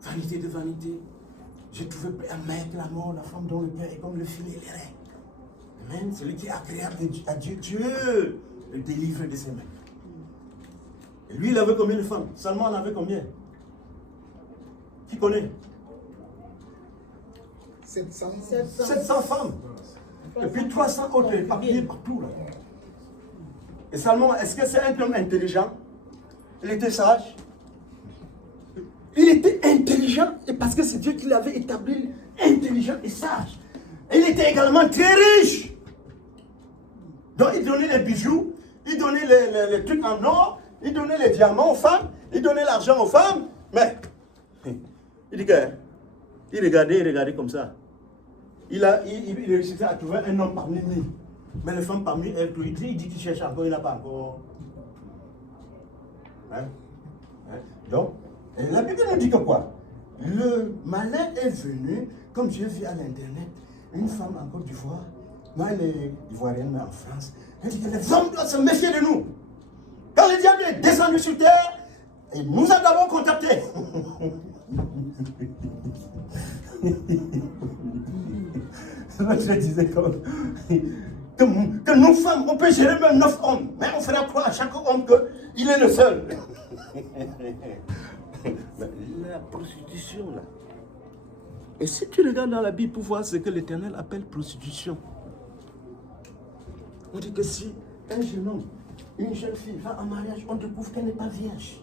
vanité de vanité, j'ai trouvé plus amer que la mort, la femme dont le cœur est comme le filet et les reins. Amen. Celui qui est agréable à Dieu, Dieu le délivre de ses mains. Et lui, il avait combien de femmes? Salomon en avait combien? Qui connaît? 700 femmes. Et puis 300 autres éparpillés partout. Là. Et Salomon, est-ce que c'est un homme intelligent? Il était sage. Il était intelligent, et parce que c'est Dieu qui l'avait établi intelligent et sage. Et il était également très riche. Donc il donnait les bijoux, il donnait les trucs en or, il donnait les diamants aux femmes, il donnait l'argent aux femmes. Mais, il dit que, il regardait comme ça. Il réussissait à trouver un homme parmi mille. Mais les femmes parmi elles, il dit qu'il cherche encore, il n'a pas encore. Donc, la Bible nous dit que quoi? Le malin est venu, comme j'ai vu à l'internet, une femme en Côte d'Ivoire, moi elle est ivoirienne mais en France, elle dit que les hommes doivent se méfier de nous. Quand le diable est descendu sur terre, et nous en avons contacté. Je disais que nous femmes, on peut gérer même 9 hommes, mais on fera croire à chaque homme qu'il est le seul. La prostitution là. Et si tu regardes dans la Bible pour voir ce que l'Éternel appelle prostitution, on dit que si un jeune homme, une jeune fille va en mariage, on découvre qu'elle n'est pas vierge,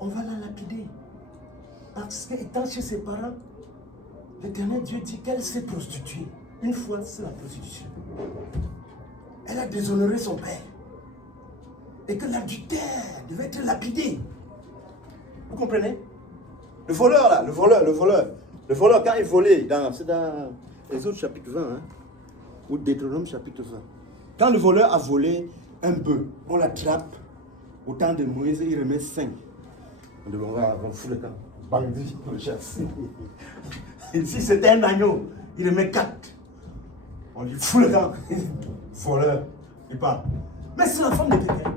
on va la lapider. Parce qu'étant chez ses parents, l'Éternel Dieu dit qu'elle s'est prostituée. Une fois, c'est la prostitution. Elle a déshonoré son père. Et que l'adultère devait être lapidé. Vous comprenez? Le voleur là, le voleur quand il volait, c'est dans Exode chapitre 20, hein, ou Deutéronome chapitre 20. Quand le voleur a volé un bœuf, on l'attrape, au temps de Moïse, il remet 5. On dit, on va foutre le camp. Bandit, on le chasse. Si c'était un agneau, il remet 4. On dit, fous le camp. Voleur, il part. Mais c'est la femme de quelqu'un.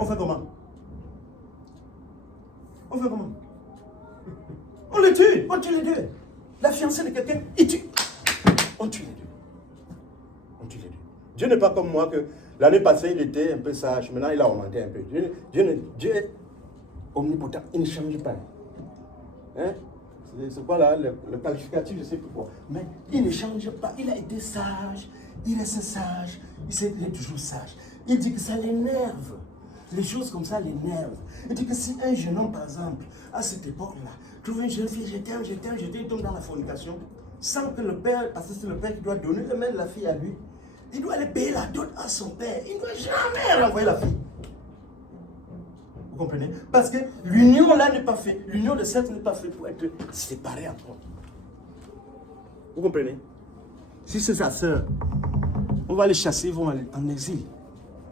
On fait comment? On les tue, on tue les deux. La fiancée de quelqu'un, il tue. On tue les deux. On tue les deux. Dieu n'est pas comme moi que l'année passée, il était un peu sage. Maintenant, il a augmenté un peu. Dieu est omnipotent. Il ne change pas. Hein? C'est quoi là, le qualificatif, je ne sais plus quoi. Mais il ne change pas. Il a été sage. Il reste sage. Il est toujours sage. Il dit que ça l'énerve. Les choses comme ça l'énervent. Il dit que si un jeune homme, par exemple, à cette époque-là, trouve une jeune fille, je t'aime, il tombe dans la fornication, sans que le père, parce que c'est le père qui doit donner le main de la fille à lui, il doit aller payer la dot à son père. Il ne doit jamais renvoyer la fille. Vous comprenez? Parce que l'union là n'est pas faite. L'union de sexe n'est pas faite pour être séparée à trois. Vous comprenez? Si c'est sa sœur, on va les chasser, ils vont aller en exil.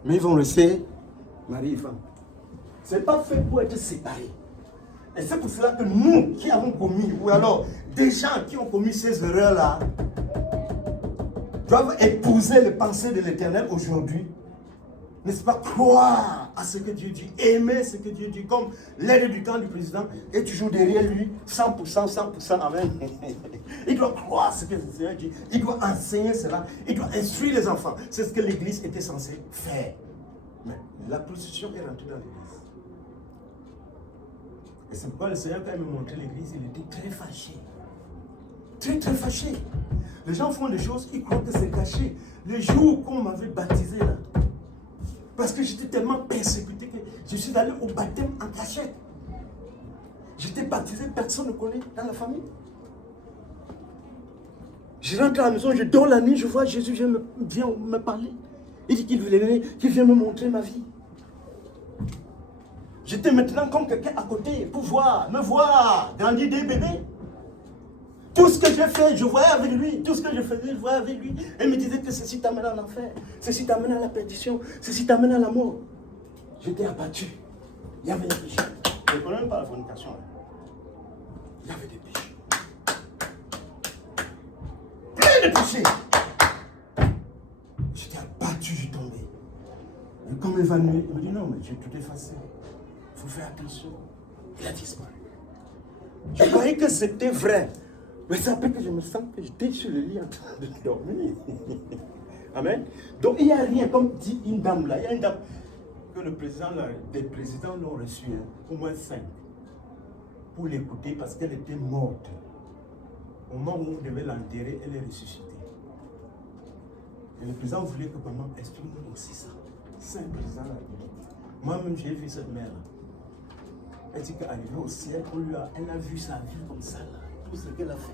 Mais ils vont rester mari et femme. Ce n'est pas fait pour être séparés. Et c'est pour cela que nous qui avons commis, ou alors des gens qui ont commis ces erreurs-là, doivent épouser les pensées de l'Éternel aujourd'hui. N'est-ce pas? Croire à ce que Dieu dit, aimer ce que Dieu dit, comme l'aide du camp du président est toujours derrière lui, 100%, 100%, amen. Il doit croire ce que le Seigneur dit, il doit enseigner cela, il doit instruire les enfants. C'est ce que l'Église était censée faire. Mais la prostitution est rentrée dans l'Église. Et c'est pourquoi le Seigneur, quand il me montrait l'Église, il était très fâché. Très, très fâché. Les gens font des choses, ils croient que c'est caché. Le jour qu'on m'avait baptisé là, parce que j'étais tellement persécuté que je suis allé au baptême en cachette. J'étais baptisé, personne ne connaît dans la famille. Je rentre à la maison, je dors la nuit, je vois Jésus vient me parler. Il dit qu'il vient me montrer ma vie. J'étais maintenant comme quelqu'un à côté pour me voir grandir des bébés. Tout ce que j'ai fait, je voyais avec lui. Tout ce que je faisais, je voyais avec lui. Et il me disait que ceci t'amène en enfer. Ceci t'amène à la perdition. Ceci t'amène à la mort. J'étais abattu. Il y avait des péchés. Je ne connais même pas la fornication. Il y avait des péchés. Plein de péchés. J'étais abattu, j'ai tombé. Et comme évanoui, il me dit non, mais j'ai tout effacé. Il faut faire attention. Il a disparu. Je croyais que c'était vrai. Mais c'est après que je me sens que j'étais sur le lit en train de dormir. Amen. Donc il n'y a rien, comme dit une dame là. Il y a une dame que le président, des présidents l'ont reçue, hein, au moins 5, pour l'écouter parce qu'elle était morte. Au moment où on devait l'enterrer, elle est ressuscitée. Et le président voulait que maman exprime aussi ça. C'est un président là. Moi-même, j'ai vu cette mère là. Elle dit qu'arrivée au ciel, elle a vu sa vie comme ça là. Tout ce qu'elle a fait.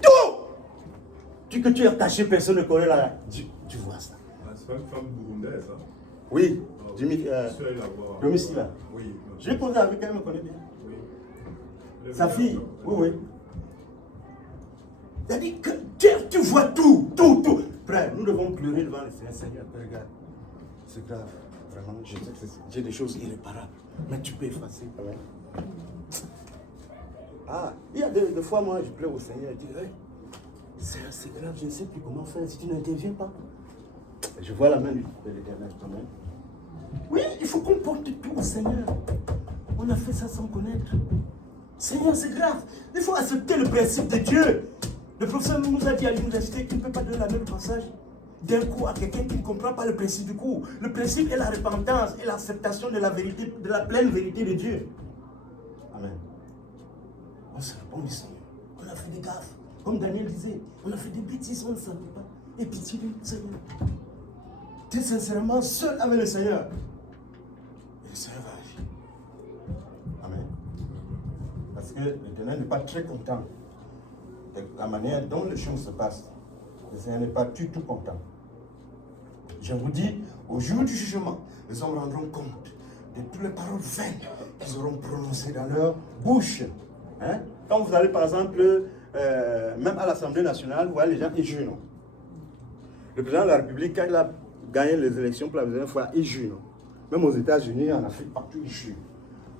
Tout! Tu que tu as caché, personne ne connaît là. Tu vois ça. C'est pas une femme burundaise, hein? Oui. Jimmy, là. Oui. J'ai posé avec elle, elle me connaît bien. Oui. Sa fille, oui. Elle a dit que tu vois tout. Frère, nous devons pleurer devant le Seigneur. Regarde, c'est grave. Vraiment, j'ai des choses irréparables. Mais tu peux effacer quand même. Ah, il y a des fois, moi, je pleure au Seigneur et je dis, hey, c'est grave, je ne sais plus comment faire si tu n'interviens pas. Et je vois la main de l'Éternel quand même. Oui, il faut qu'on porte tout au Seigneur. On a fait ça sans connaître. Seigneur, c'est grave. Il faut accepter le principe de Dieu. Le professeur nous a dit à l'université qu'il ne peut pas donner la même passage d'un coup à quelqu'un qui ne comprend pas le principe du coup. Le principe est la repentance et l'acceptation de la vérité, de la pleine vérité de Dieu. Amen. On se répond du Seigneur. On a fait des gaffes. Comme Daniel disait, on a fait des bêtises, on ne savait pas. Et pitié du Seigneur. Tu es sincèrement seul avec le Seigneur. Et le Seigneur va agir. Amen. Parce que l'Éternel n'est pas très content de la manière dont les choses se passent. Le Seigneur n'est pas du tout content. Je vous dis, au jour du jugement, les hommes rendront compte de toutes les paroles vaines qu'ils auront prononcées dans leur bouche. Hein? Quand vous allez par exemple, même à l'Assemblée nationale, vous voyez les gens, ils jurent. Non? Le président de la République, quand il a gagné les élections pour la deuxième fois, il jure. Non? Même aux États-Unis, en Afrique, partout, il jure.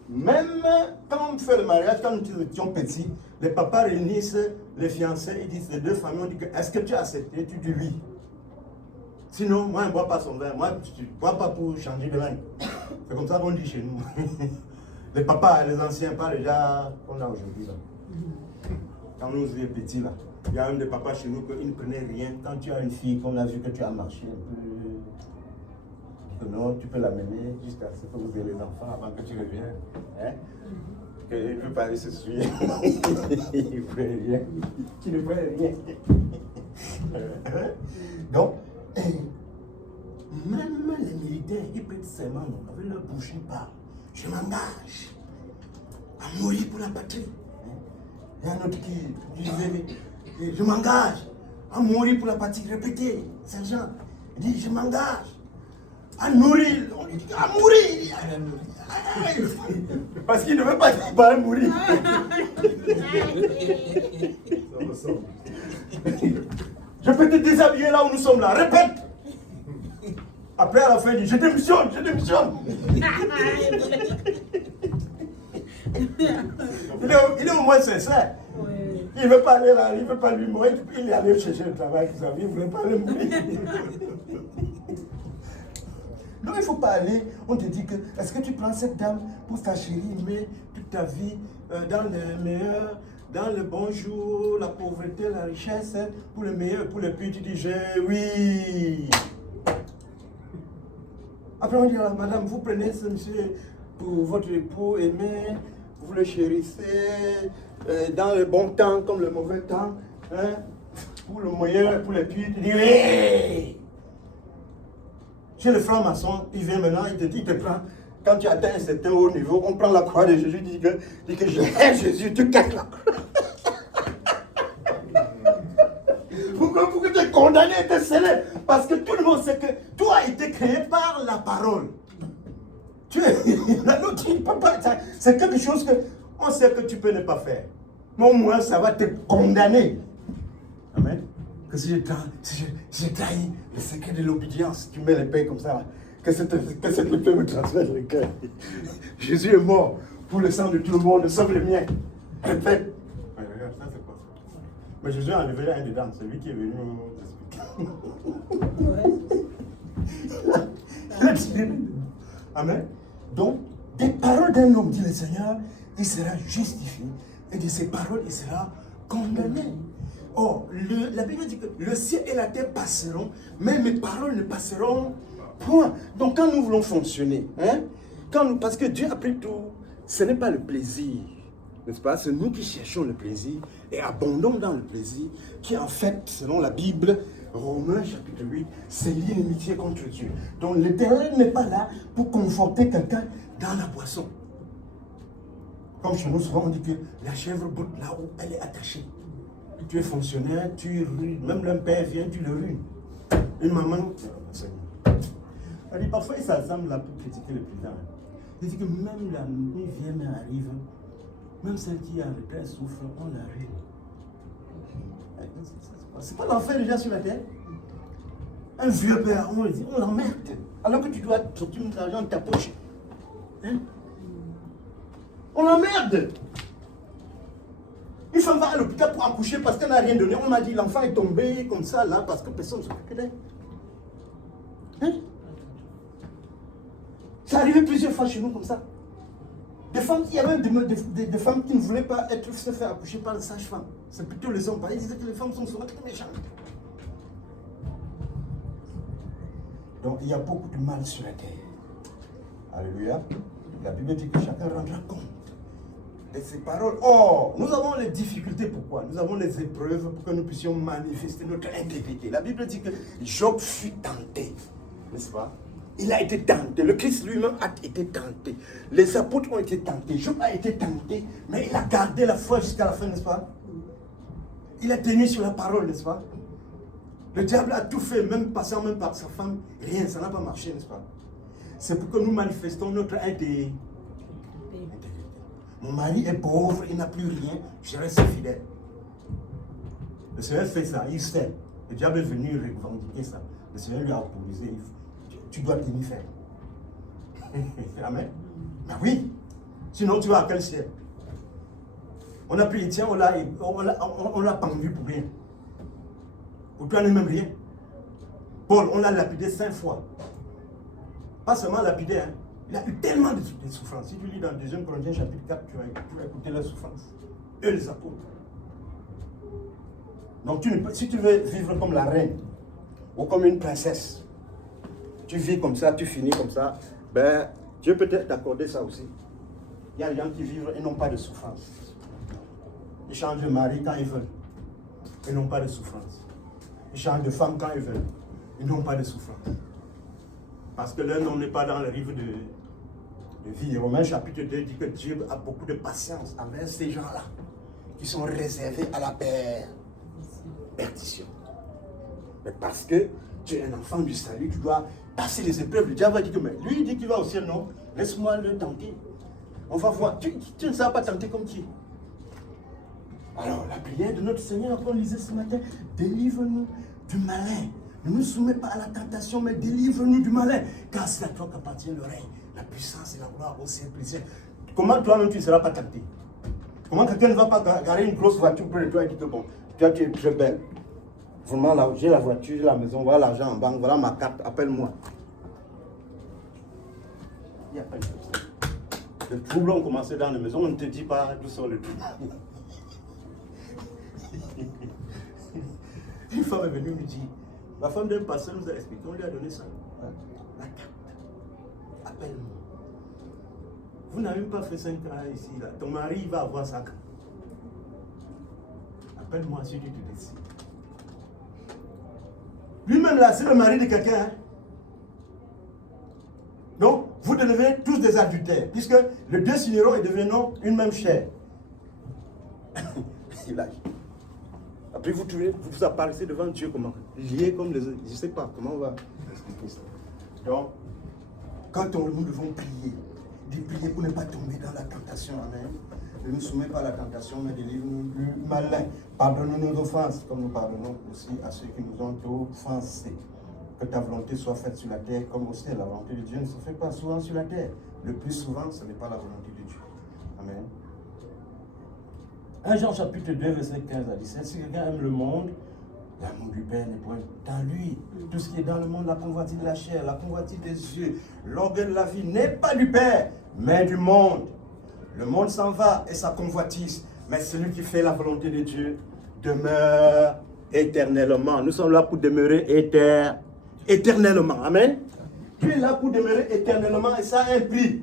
Même quand on fait le mariage, quand nous étions petits, les papas réunissent les fiancés, ils disent, les deux familles, on dit, est-ce que tu as accepté? Tu dis oui. Sinon, moi, je ne bois pas son verre. Moi, je ne bois pas pour changer de langue. C'est comme ça qu'on dit chez nous. Les papas, les anciens, pas les gens qu'on a aujourd'hui. Quand nous étions petits là, il y a un des papas chez nous qui ne prenait rien. Quand tu as une fille qu'on a vu que tu as marché un peu, non, tu peux l'amener jusqu'à ce que vous ayez les enfants avant que tu reviennes. Hein? Il ne veut pas aller se suivre. Il ne fait rien. Tu ne fais rien. Donc, même les militaires, ils prêtent serment avec leur bouche, ils parlent. Je m'engage à mourir pour la patrie. Il y a un autre qui disait, je m'engage à mourir pour la patrie. Répétez, sergent. Il dit, je m'engage à nourrir. On lui dit, à mourir. Parce qu'il ne veut pas mourir. Ça me semble. Je peux te déshabiller là où nous sommes là. Répète. Après, à la fin, il dit, je démissionne. Il est au moins sincère. Oui. Il ne veut pas aller là, il ne veut pas lui mourir. Il est allé chercher le travail qu'il avait, il ne voulait pas aller mourir. Non, il ne faut pas aller. On te dit que, est-ce que tu prends cette dame pour ta chérie, mais toute ta vie, dans le meilleur, dans le bon jour, la pauvreté, la richesse, pour le meilleur, pour le pire, tu dis, oui. Après, on dit, madame, vous prenez ce monsieur pour votre époux aimé, vous le chérissez, dans le bon temps comme le mauvais temps, hein, pour le meilleur, pour le pire, tu dis, oui. Chez le franc-maçon, il vient maintenant, il te prend. Quand tu atteins un certain haut niveau, on prend la croix de Jésus, dit que je hais Jésus, tu casses la croix. Pourquoi tu es condamné, tu es scellé? Parce que tout le monde sait que toi a été créé par la parole. Tu es c'est quelque chose que on sait que tu peux ne pas faire. Mais au moins, ça va te condamner. Amen. Que si j'ai trahi le secret de l'obédience, tu mets l'épée comme ça, que cette épée me transfère le cœur. Jésus est mort pour le sang de tout le monde, sauf le mien. Répète. Ouais, regarde, ça c'est quoi ça? Mais Jésus a enlevé un dedans, c'est lui qui est venu nous expliquer. Amen. Donc, des paroles d'un homme, dit le Seigneur, il sera justifié, et de ses paroles, il sera condamné. Or, la Bible dit que le ciel et la terre passeront, mais mes paroles ne passeront point. Donc, quand nous voulons fonctionner, hein, parce que Dieu, après tout, ce n'est pas le plaisir, n'est-ce pas? C'est nous qui cherchons le plaisir et abondons dans le plaisir, qui en fait, selon la Bible, Romains chapitre 8, c'est l'inimitié contre Dieu. Donc, l'Éternel n'est pas là pour conforter quelqu'un dans la boisson. Comme chez nous, souvent on dit que la chèvre botte là où elle est attachée. Tu es fonctionnaire, tu ruines. Même un père vient, tu le ruines. Une maman, elle dit parfois il s'assemble là pour critiquer le président. Il dit que même la nuit vient arrive, même celle qui est en retraite souffre, on la ruine. C'est pas l'enfer déjà sur la terre. Un vieux père, on l'emmerde. Alors que tu dois sortir de l'argent de ta poche. Hein? On l'emmerde. Une femme va à l'hôpital pour accoucher parce qu'elle n'a rien donné. On m'a dit l'enfant est tombé comme ça là parce que personne ne s'occupe d'elle. Hein? C'est arrivé plusieurs fois chez nous comme ça. Des femmes, il y avait des femmes qui ne voulaient pas se faire accoucher par les sages-femmes. C'est plutôt les hommes. Ils disaient que les femmes sont souvent très méchantes. Donc il y a beaucoup de mal sur la terre. Alléluia. La Bible dit que chacun rendra compte de ses paroles. Or, nous avons les difficultés. Pourquoi? Nous avons les épreuves pour que nous puissions manifester notre intégrité. La Bible dit que Job fut tenté. N'est-ce pas? Il a été tenté. Le Christ lui-même a été tenté. Les apôtres ont été tentés. Job a été tenté, mais il a gardé la foi jusqu'à la fin, n'est-ce pas? Il a tenu sur la parole, n'est-ce pas? Le diable a tout fait, même passant même par sa femme. Rien, ça n'a pas marché, n'est-ce pas? C'est pour que nous manifestons notre intégrité. Mon mari est pauvre, il n'a plus rien, je reste fidèle. Le Seigneur fait ça, il sait. Le diable est venu revendiquer ça. Le Seigneur lui a autorisé. Tu dois tenir ferme. Amen. Mais oui. Sinon, tu vas à quel ciel? On a pris Étienne, on l'a pendu pour rien. Pour toi, n'est même rien. Paul, on l'a lapidé 5 fois. Pas seulement lapidé, hein. Il a eu tellement de souffrances. Si tu lis dans 2 Corinthiens chapitre 4, tu vas écouter la souffrance. eux les apôtres. Donc si tu veux vivre comme la reine ou comme une princesse, tu vis comme ça, tu finis comme ça, ben Dieu peut t'accorder ça aussi. Il y a des gens qui vivent et n'ont pas de souffrance. Ils changent de mari quand ils veulent. Ils n'ont pas de souffrance. Ils changent de femme quand ils veulent. Ils n'ont pas de souffrance. Parce que leur nom n'est pas dans le livre de vie. Romains chapitre 2 dit que Dieu a beaucoup de patience envers ces gens-là qui sont réservés à la perdition. Mais parce que tu es un enfant du salut, tu dois passer les épreuves. Le diable va dire que mais lui il dit qu'il va au ciel, non? Laisse-moi le tenter. On va voir. Tu ne seras pas tenté comme qui? Alors, la prière de notre Seigneur qu'on lisait ce matin, délivre-nous du malin. Ne nous soumets pas à la tentation, mais délivre-nous du malin. Car c'est à toi qu'appartient le règne, la puissance et la gloire au siècle. Comment toi-même tu ne seras pas tenté? Comment quelqu'un ne va pas garer une grosse voiture près de toi et dire que bon, toi tu es très belle. Vraiment, là, j'ai la voiture, j'ai la maison, voilà l'argent en banque, voilà ma carte, appelle-moi. Il n'y a pas de chose. Les troubles ont commencé dans la maison, on ne te dit pas d'où sont les troubles. Une femme est venue me dire, la femme d'un pasteur nous a expliqué, on lui a donné ça. La carte. Appelle-moi. Vous n'avez même pas fait 5 ans ici, là. Ton mari va avoir ça. Appelle-moi si tu te décides. Lui-même là, c'est le mari de quelqu'un. Hein? Donc, vous devenez tous des adultères, puisque les deux signerons est devenu une même chair. Il a. Après, vous apparaissez devant Dieu comment? Lié comme les autres. Je ne sais pas comment on va expliquer ça. Donc, quand nous devons prier, prier pour ne pas tomber dans la tentation, amen. Ne nous soumets pas à la tentation, mais délivre-nous du malin. Pardonne-nous nos offenses, comme nous pardonnons aussi à ceux qui nous ont offensés. Que ta volonté soit faite sur la terre comme au ciel. La volonté de Dieu ne se fait pas souvent sur la terre. Le plus souvent, ce n'est pas la volonté de Dieu. Amen. 1 Jean chapitre 2, verset 15 à 17. Si quelqu'un aime le monde, l'amour du Père n'est point dans lui. Tout ce qui est dans le monde, la convoitise de la chair, la convoitise des yeux, l'orgueil de la vie n'est pas du Père, mais du monde. Le monde s'en va et sa convoitise, mais celui qui fait la volonté de Dieu demeure éternellement. Nous sommes là pour demeurer éternellement. Amen. Tu es là pour demeurer éternellement et ça a un prix.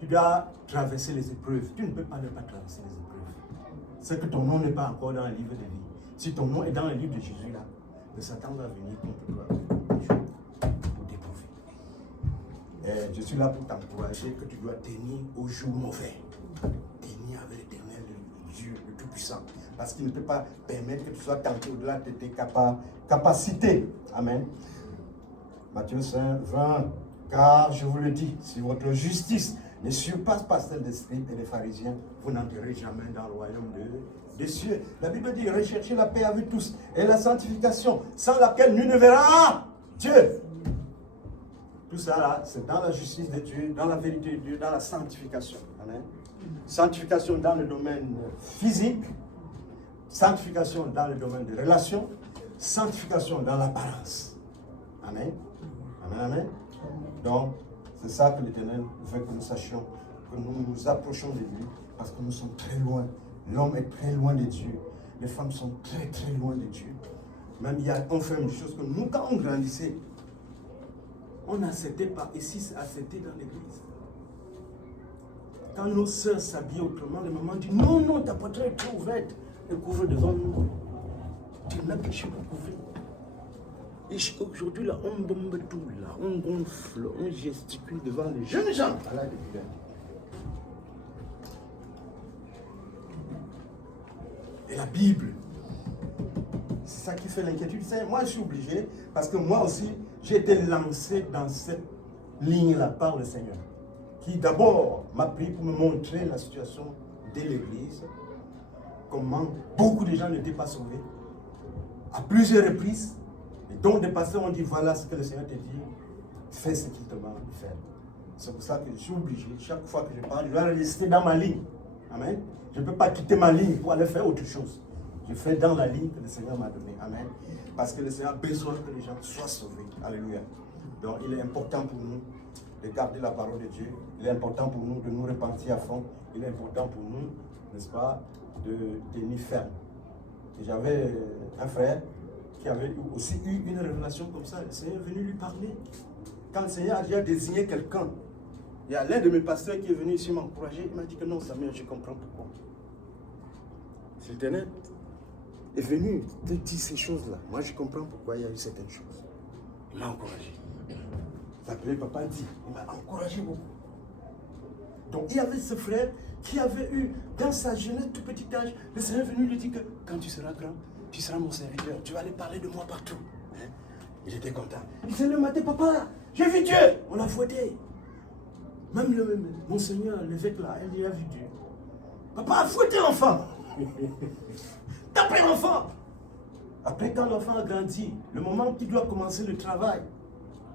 Tu dois traverser les épreuves. Tu ne peux pas ne pas traverser les épreuves. C'est que ton nom n'est pas encore dans le livre de vie. Si ton nom est dans le livre de Jésus, là, le Satan va venir contre toi pour t'éprouver. Et je suis là pour t'encourager que tu dois tenir au jour mauvais. Tenir avec l'Éternel, Dieu, le Tout-Puissant. Parce qu'il ne peut pas permettre que tu sois tenté au-delà de tes capacités. Amen. Matthieu 5, 20. Car je vous le dis, si votre justice ne surpasse pas celle des scribes et des pharisiens, vous n'entrerez jamais dans le royaume des cieux. La Bible dit, recherchez la paix avec tous et la sanctification, sans laquelle nul ne verra Dieu. Tout ça là, c'est dans la justice de Dieu, dans la vérité de Dieu, dans la sanctification. Amen. Sanctification dans le domaine physique, sanctification dans le domaine des relations, sanctification dans l'apparence. Amen. Amen, amen. Donc, c'est ça que l'Éternel veut que nous sachions, que nous nous approchons de lui, parce que nous sommes très loin. L'homme est très loin de Dieu. Les femmes sont très très loin de Dieu. Même on fait une chose que nous, quand on grandissait, on n'acceptait pas. Ici, c'est accepté dans l'église. Quand nos sœurs s'habillaient autrement, les mamans disent non, non, ta poitrine est trop ouverte. Elle couvre devant nous. Tu n'as que je peux couvrir. Et aujourd'hui, là, on bombe tout, là, on gonfle, on gesticule devant les jeunes gens. Voilà, et la Bible, c'est ça qui fait l'inquiétude. Moi, je suis obligé, parce que moi aussi, j'ai été lancé dans cette ligne-là par le Seigneur, qui d'abord m'a pris pour me montrer la situation de l'Église, comment beaucoup de gens n'étaient pas sauvés, à plusieurs reprises. Et donc des pasteurs ont dit, voilà ce que le Seigneur te dit, fais ce qu'il te demande de faire. C'est pour ça que je suis obligé, chaque fois que je parle, je dois rester dans ma ligne. Amen. Je ne peux pas quitter ma ligne pour aller faire autre chose. Je fais dans la ligne que le Seigneur m'a donnée. Amen. Parce que le Seigneur a besoin que les gens soient sauvés. Alléluia. Donc il est important pour nous de garder la parole de Dieu. Il est important pour nous de nous repentir à fond. Il est important pour nous de n'est-ce pas, de tenir ferme. Et j'avais un frère qui avait aussi eu une révélation comme ça. Le Seigneur est venu lui parler. Quand le Seigneur a déjà désigné quelqu'un, il y a l'un de mes pasteurs qui est venu ici m'encourager. Il m'a dit que non, Samuel, je comprends pourquoi. L'Éternel est venu te dire ces choses-là. Moi, je comprends pourquoi il y a eu certaines choses. Il m'a encouragé. Il s'appelait Papa Di. Il m'a encouragé beaucoup. Donc, il y avait ce frère qui avait eu, dans sa jeunesse, tout petit âge, le Seigneur est venu lui dire que quand tu seras grand, tu seras mon serviteur. Tu vas aller parler de moi partout. Hein? Il était content. Il disait le matin, papa, j'ai vu Dieu. On l'a fouetté. Même Monseigneur, l'évêque là, il a vu Dieu. Papa a fouetté l'enfant. Tapez l'enfant. Après, quand l'enfant a grandi, le moment qu'il doit commencer le travail,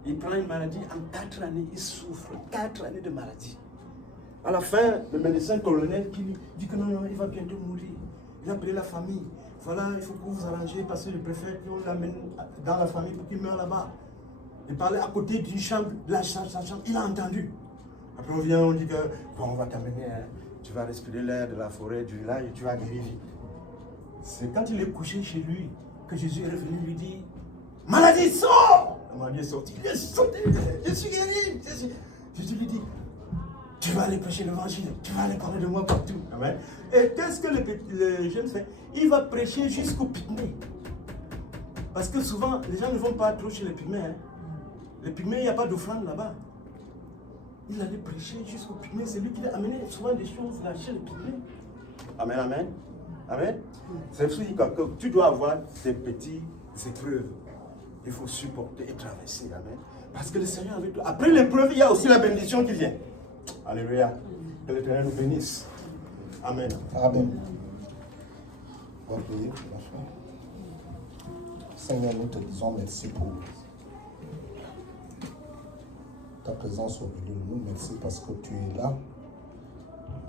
il prend une maladie. En 4 années, il souffre. 4 années de maladie. À la fin, le médecin colonel qui lui dit que non, il va bientôt mourir. Il a appelé la famille. Voilà, il faut que vous vous arrangez parce que le préfet, on l'amène dans la famille pour qu'il meure là-bas. Il parlait à côté d'une chambre, de sa chambre, il a entendu. Après on vient, on dit que bon, on va t'amener, hein, tu vas respirer l'air de la forêt, du village et tu vas guérir vite. C'est quand il est couché chez lui que Jésus est revenu lui dire, maladie, sort! La maladie est sortie, il est sauté, je suis guéri. Jésus lui dit, tu vas aller prêcher l'évangile, tu vas aller parler de moi partout. Amen. Et qu'est-ce que le jeune fait? Il va prêcher jusqu'au pygmée. Parce que souvent, les gens ne vont pas trop chez les pygmées. Hein. Les pygmées, il n'y a pas d'offrande là-bas. Il allait prêcher jusqu'au pygmée. C'est lui qui a amené souvent des choses là chez les pygmées. Amen, amen. Amen. C'est pour ça que tu dois avoir des petites épreuves. Il faut supporter et traverser. Amen. Parce que le Seigneur avec toi. Après l'épreuve, il y a aussi la bénédiction qui vient. Alléluia. Que l'Éternel nous bénisse. Amen. Amen. On va prier, mon frère. Seigneur, nous te disons merci pour ta présence au milieu de nous. Merci parce que tu es là.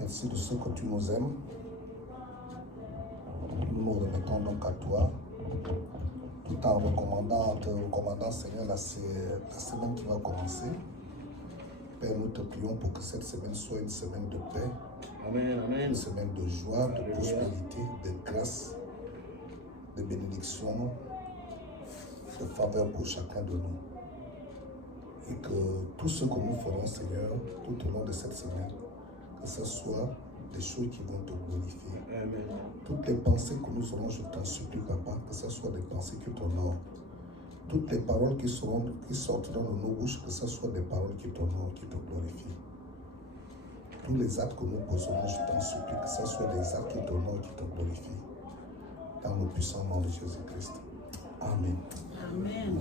Merci de ce que tu nous aimes. Nous nous remettons donc à toi, tout en te recommandant, Seigneur, la semaine qui va commencer. Père, nous te prions pour que cette semaine soit une semaine de paix, Amen, amen. une semaine de joie, de prospérité, de grâce, de bénédiction, de faveur pour chacun de nous. Et que tout ce que nous ferons, Seigneur, tout au long de cette semaine, que ce soit des choses qui vont te glorifier. Amen. Toutes les pensées que nous aurons, je t'en supplie, Papa, que ce soit des pensées qui t'honorent. Toutes les paroles qui sortiront de nos bouches, que ce soit des paroles qui t'honorent, qui te glorifient. Tous les actes que nous poserons, je t'en supplie, que ce soit des actes qui t'honorent, qui te glorifient. Dans le puissant nom de Jésus-Christ. Amen. Amen.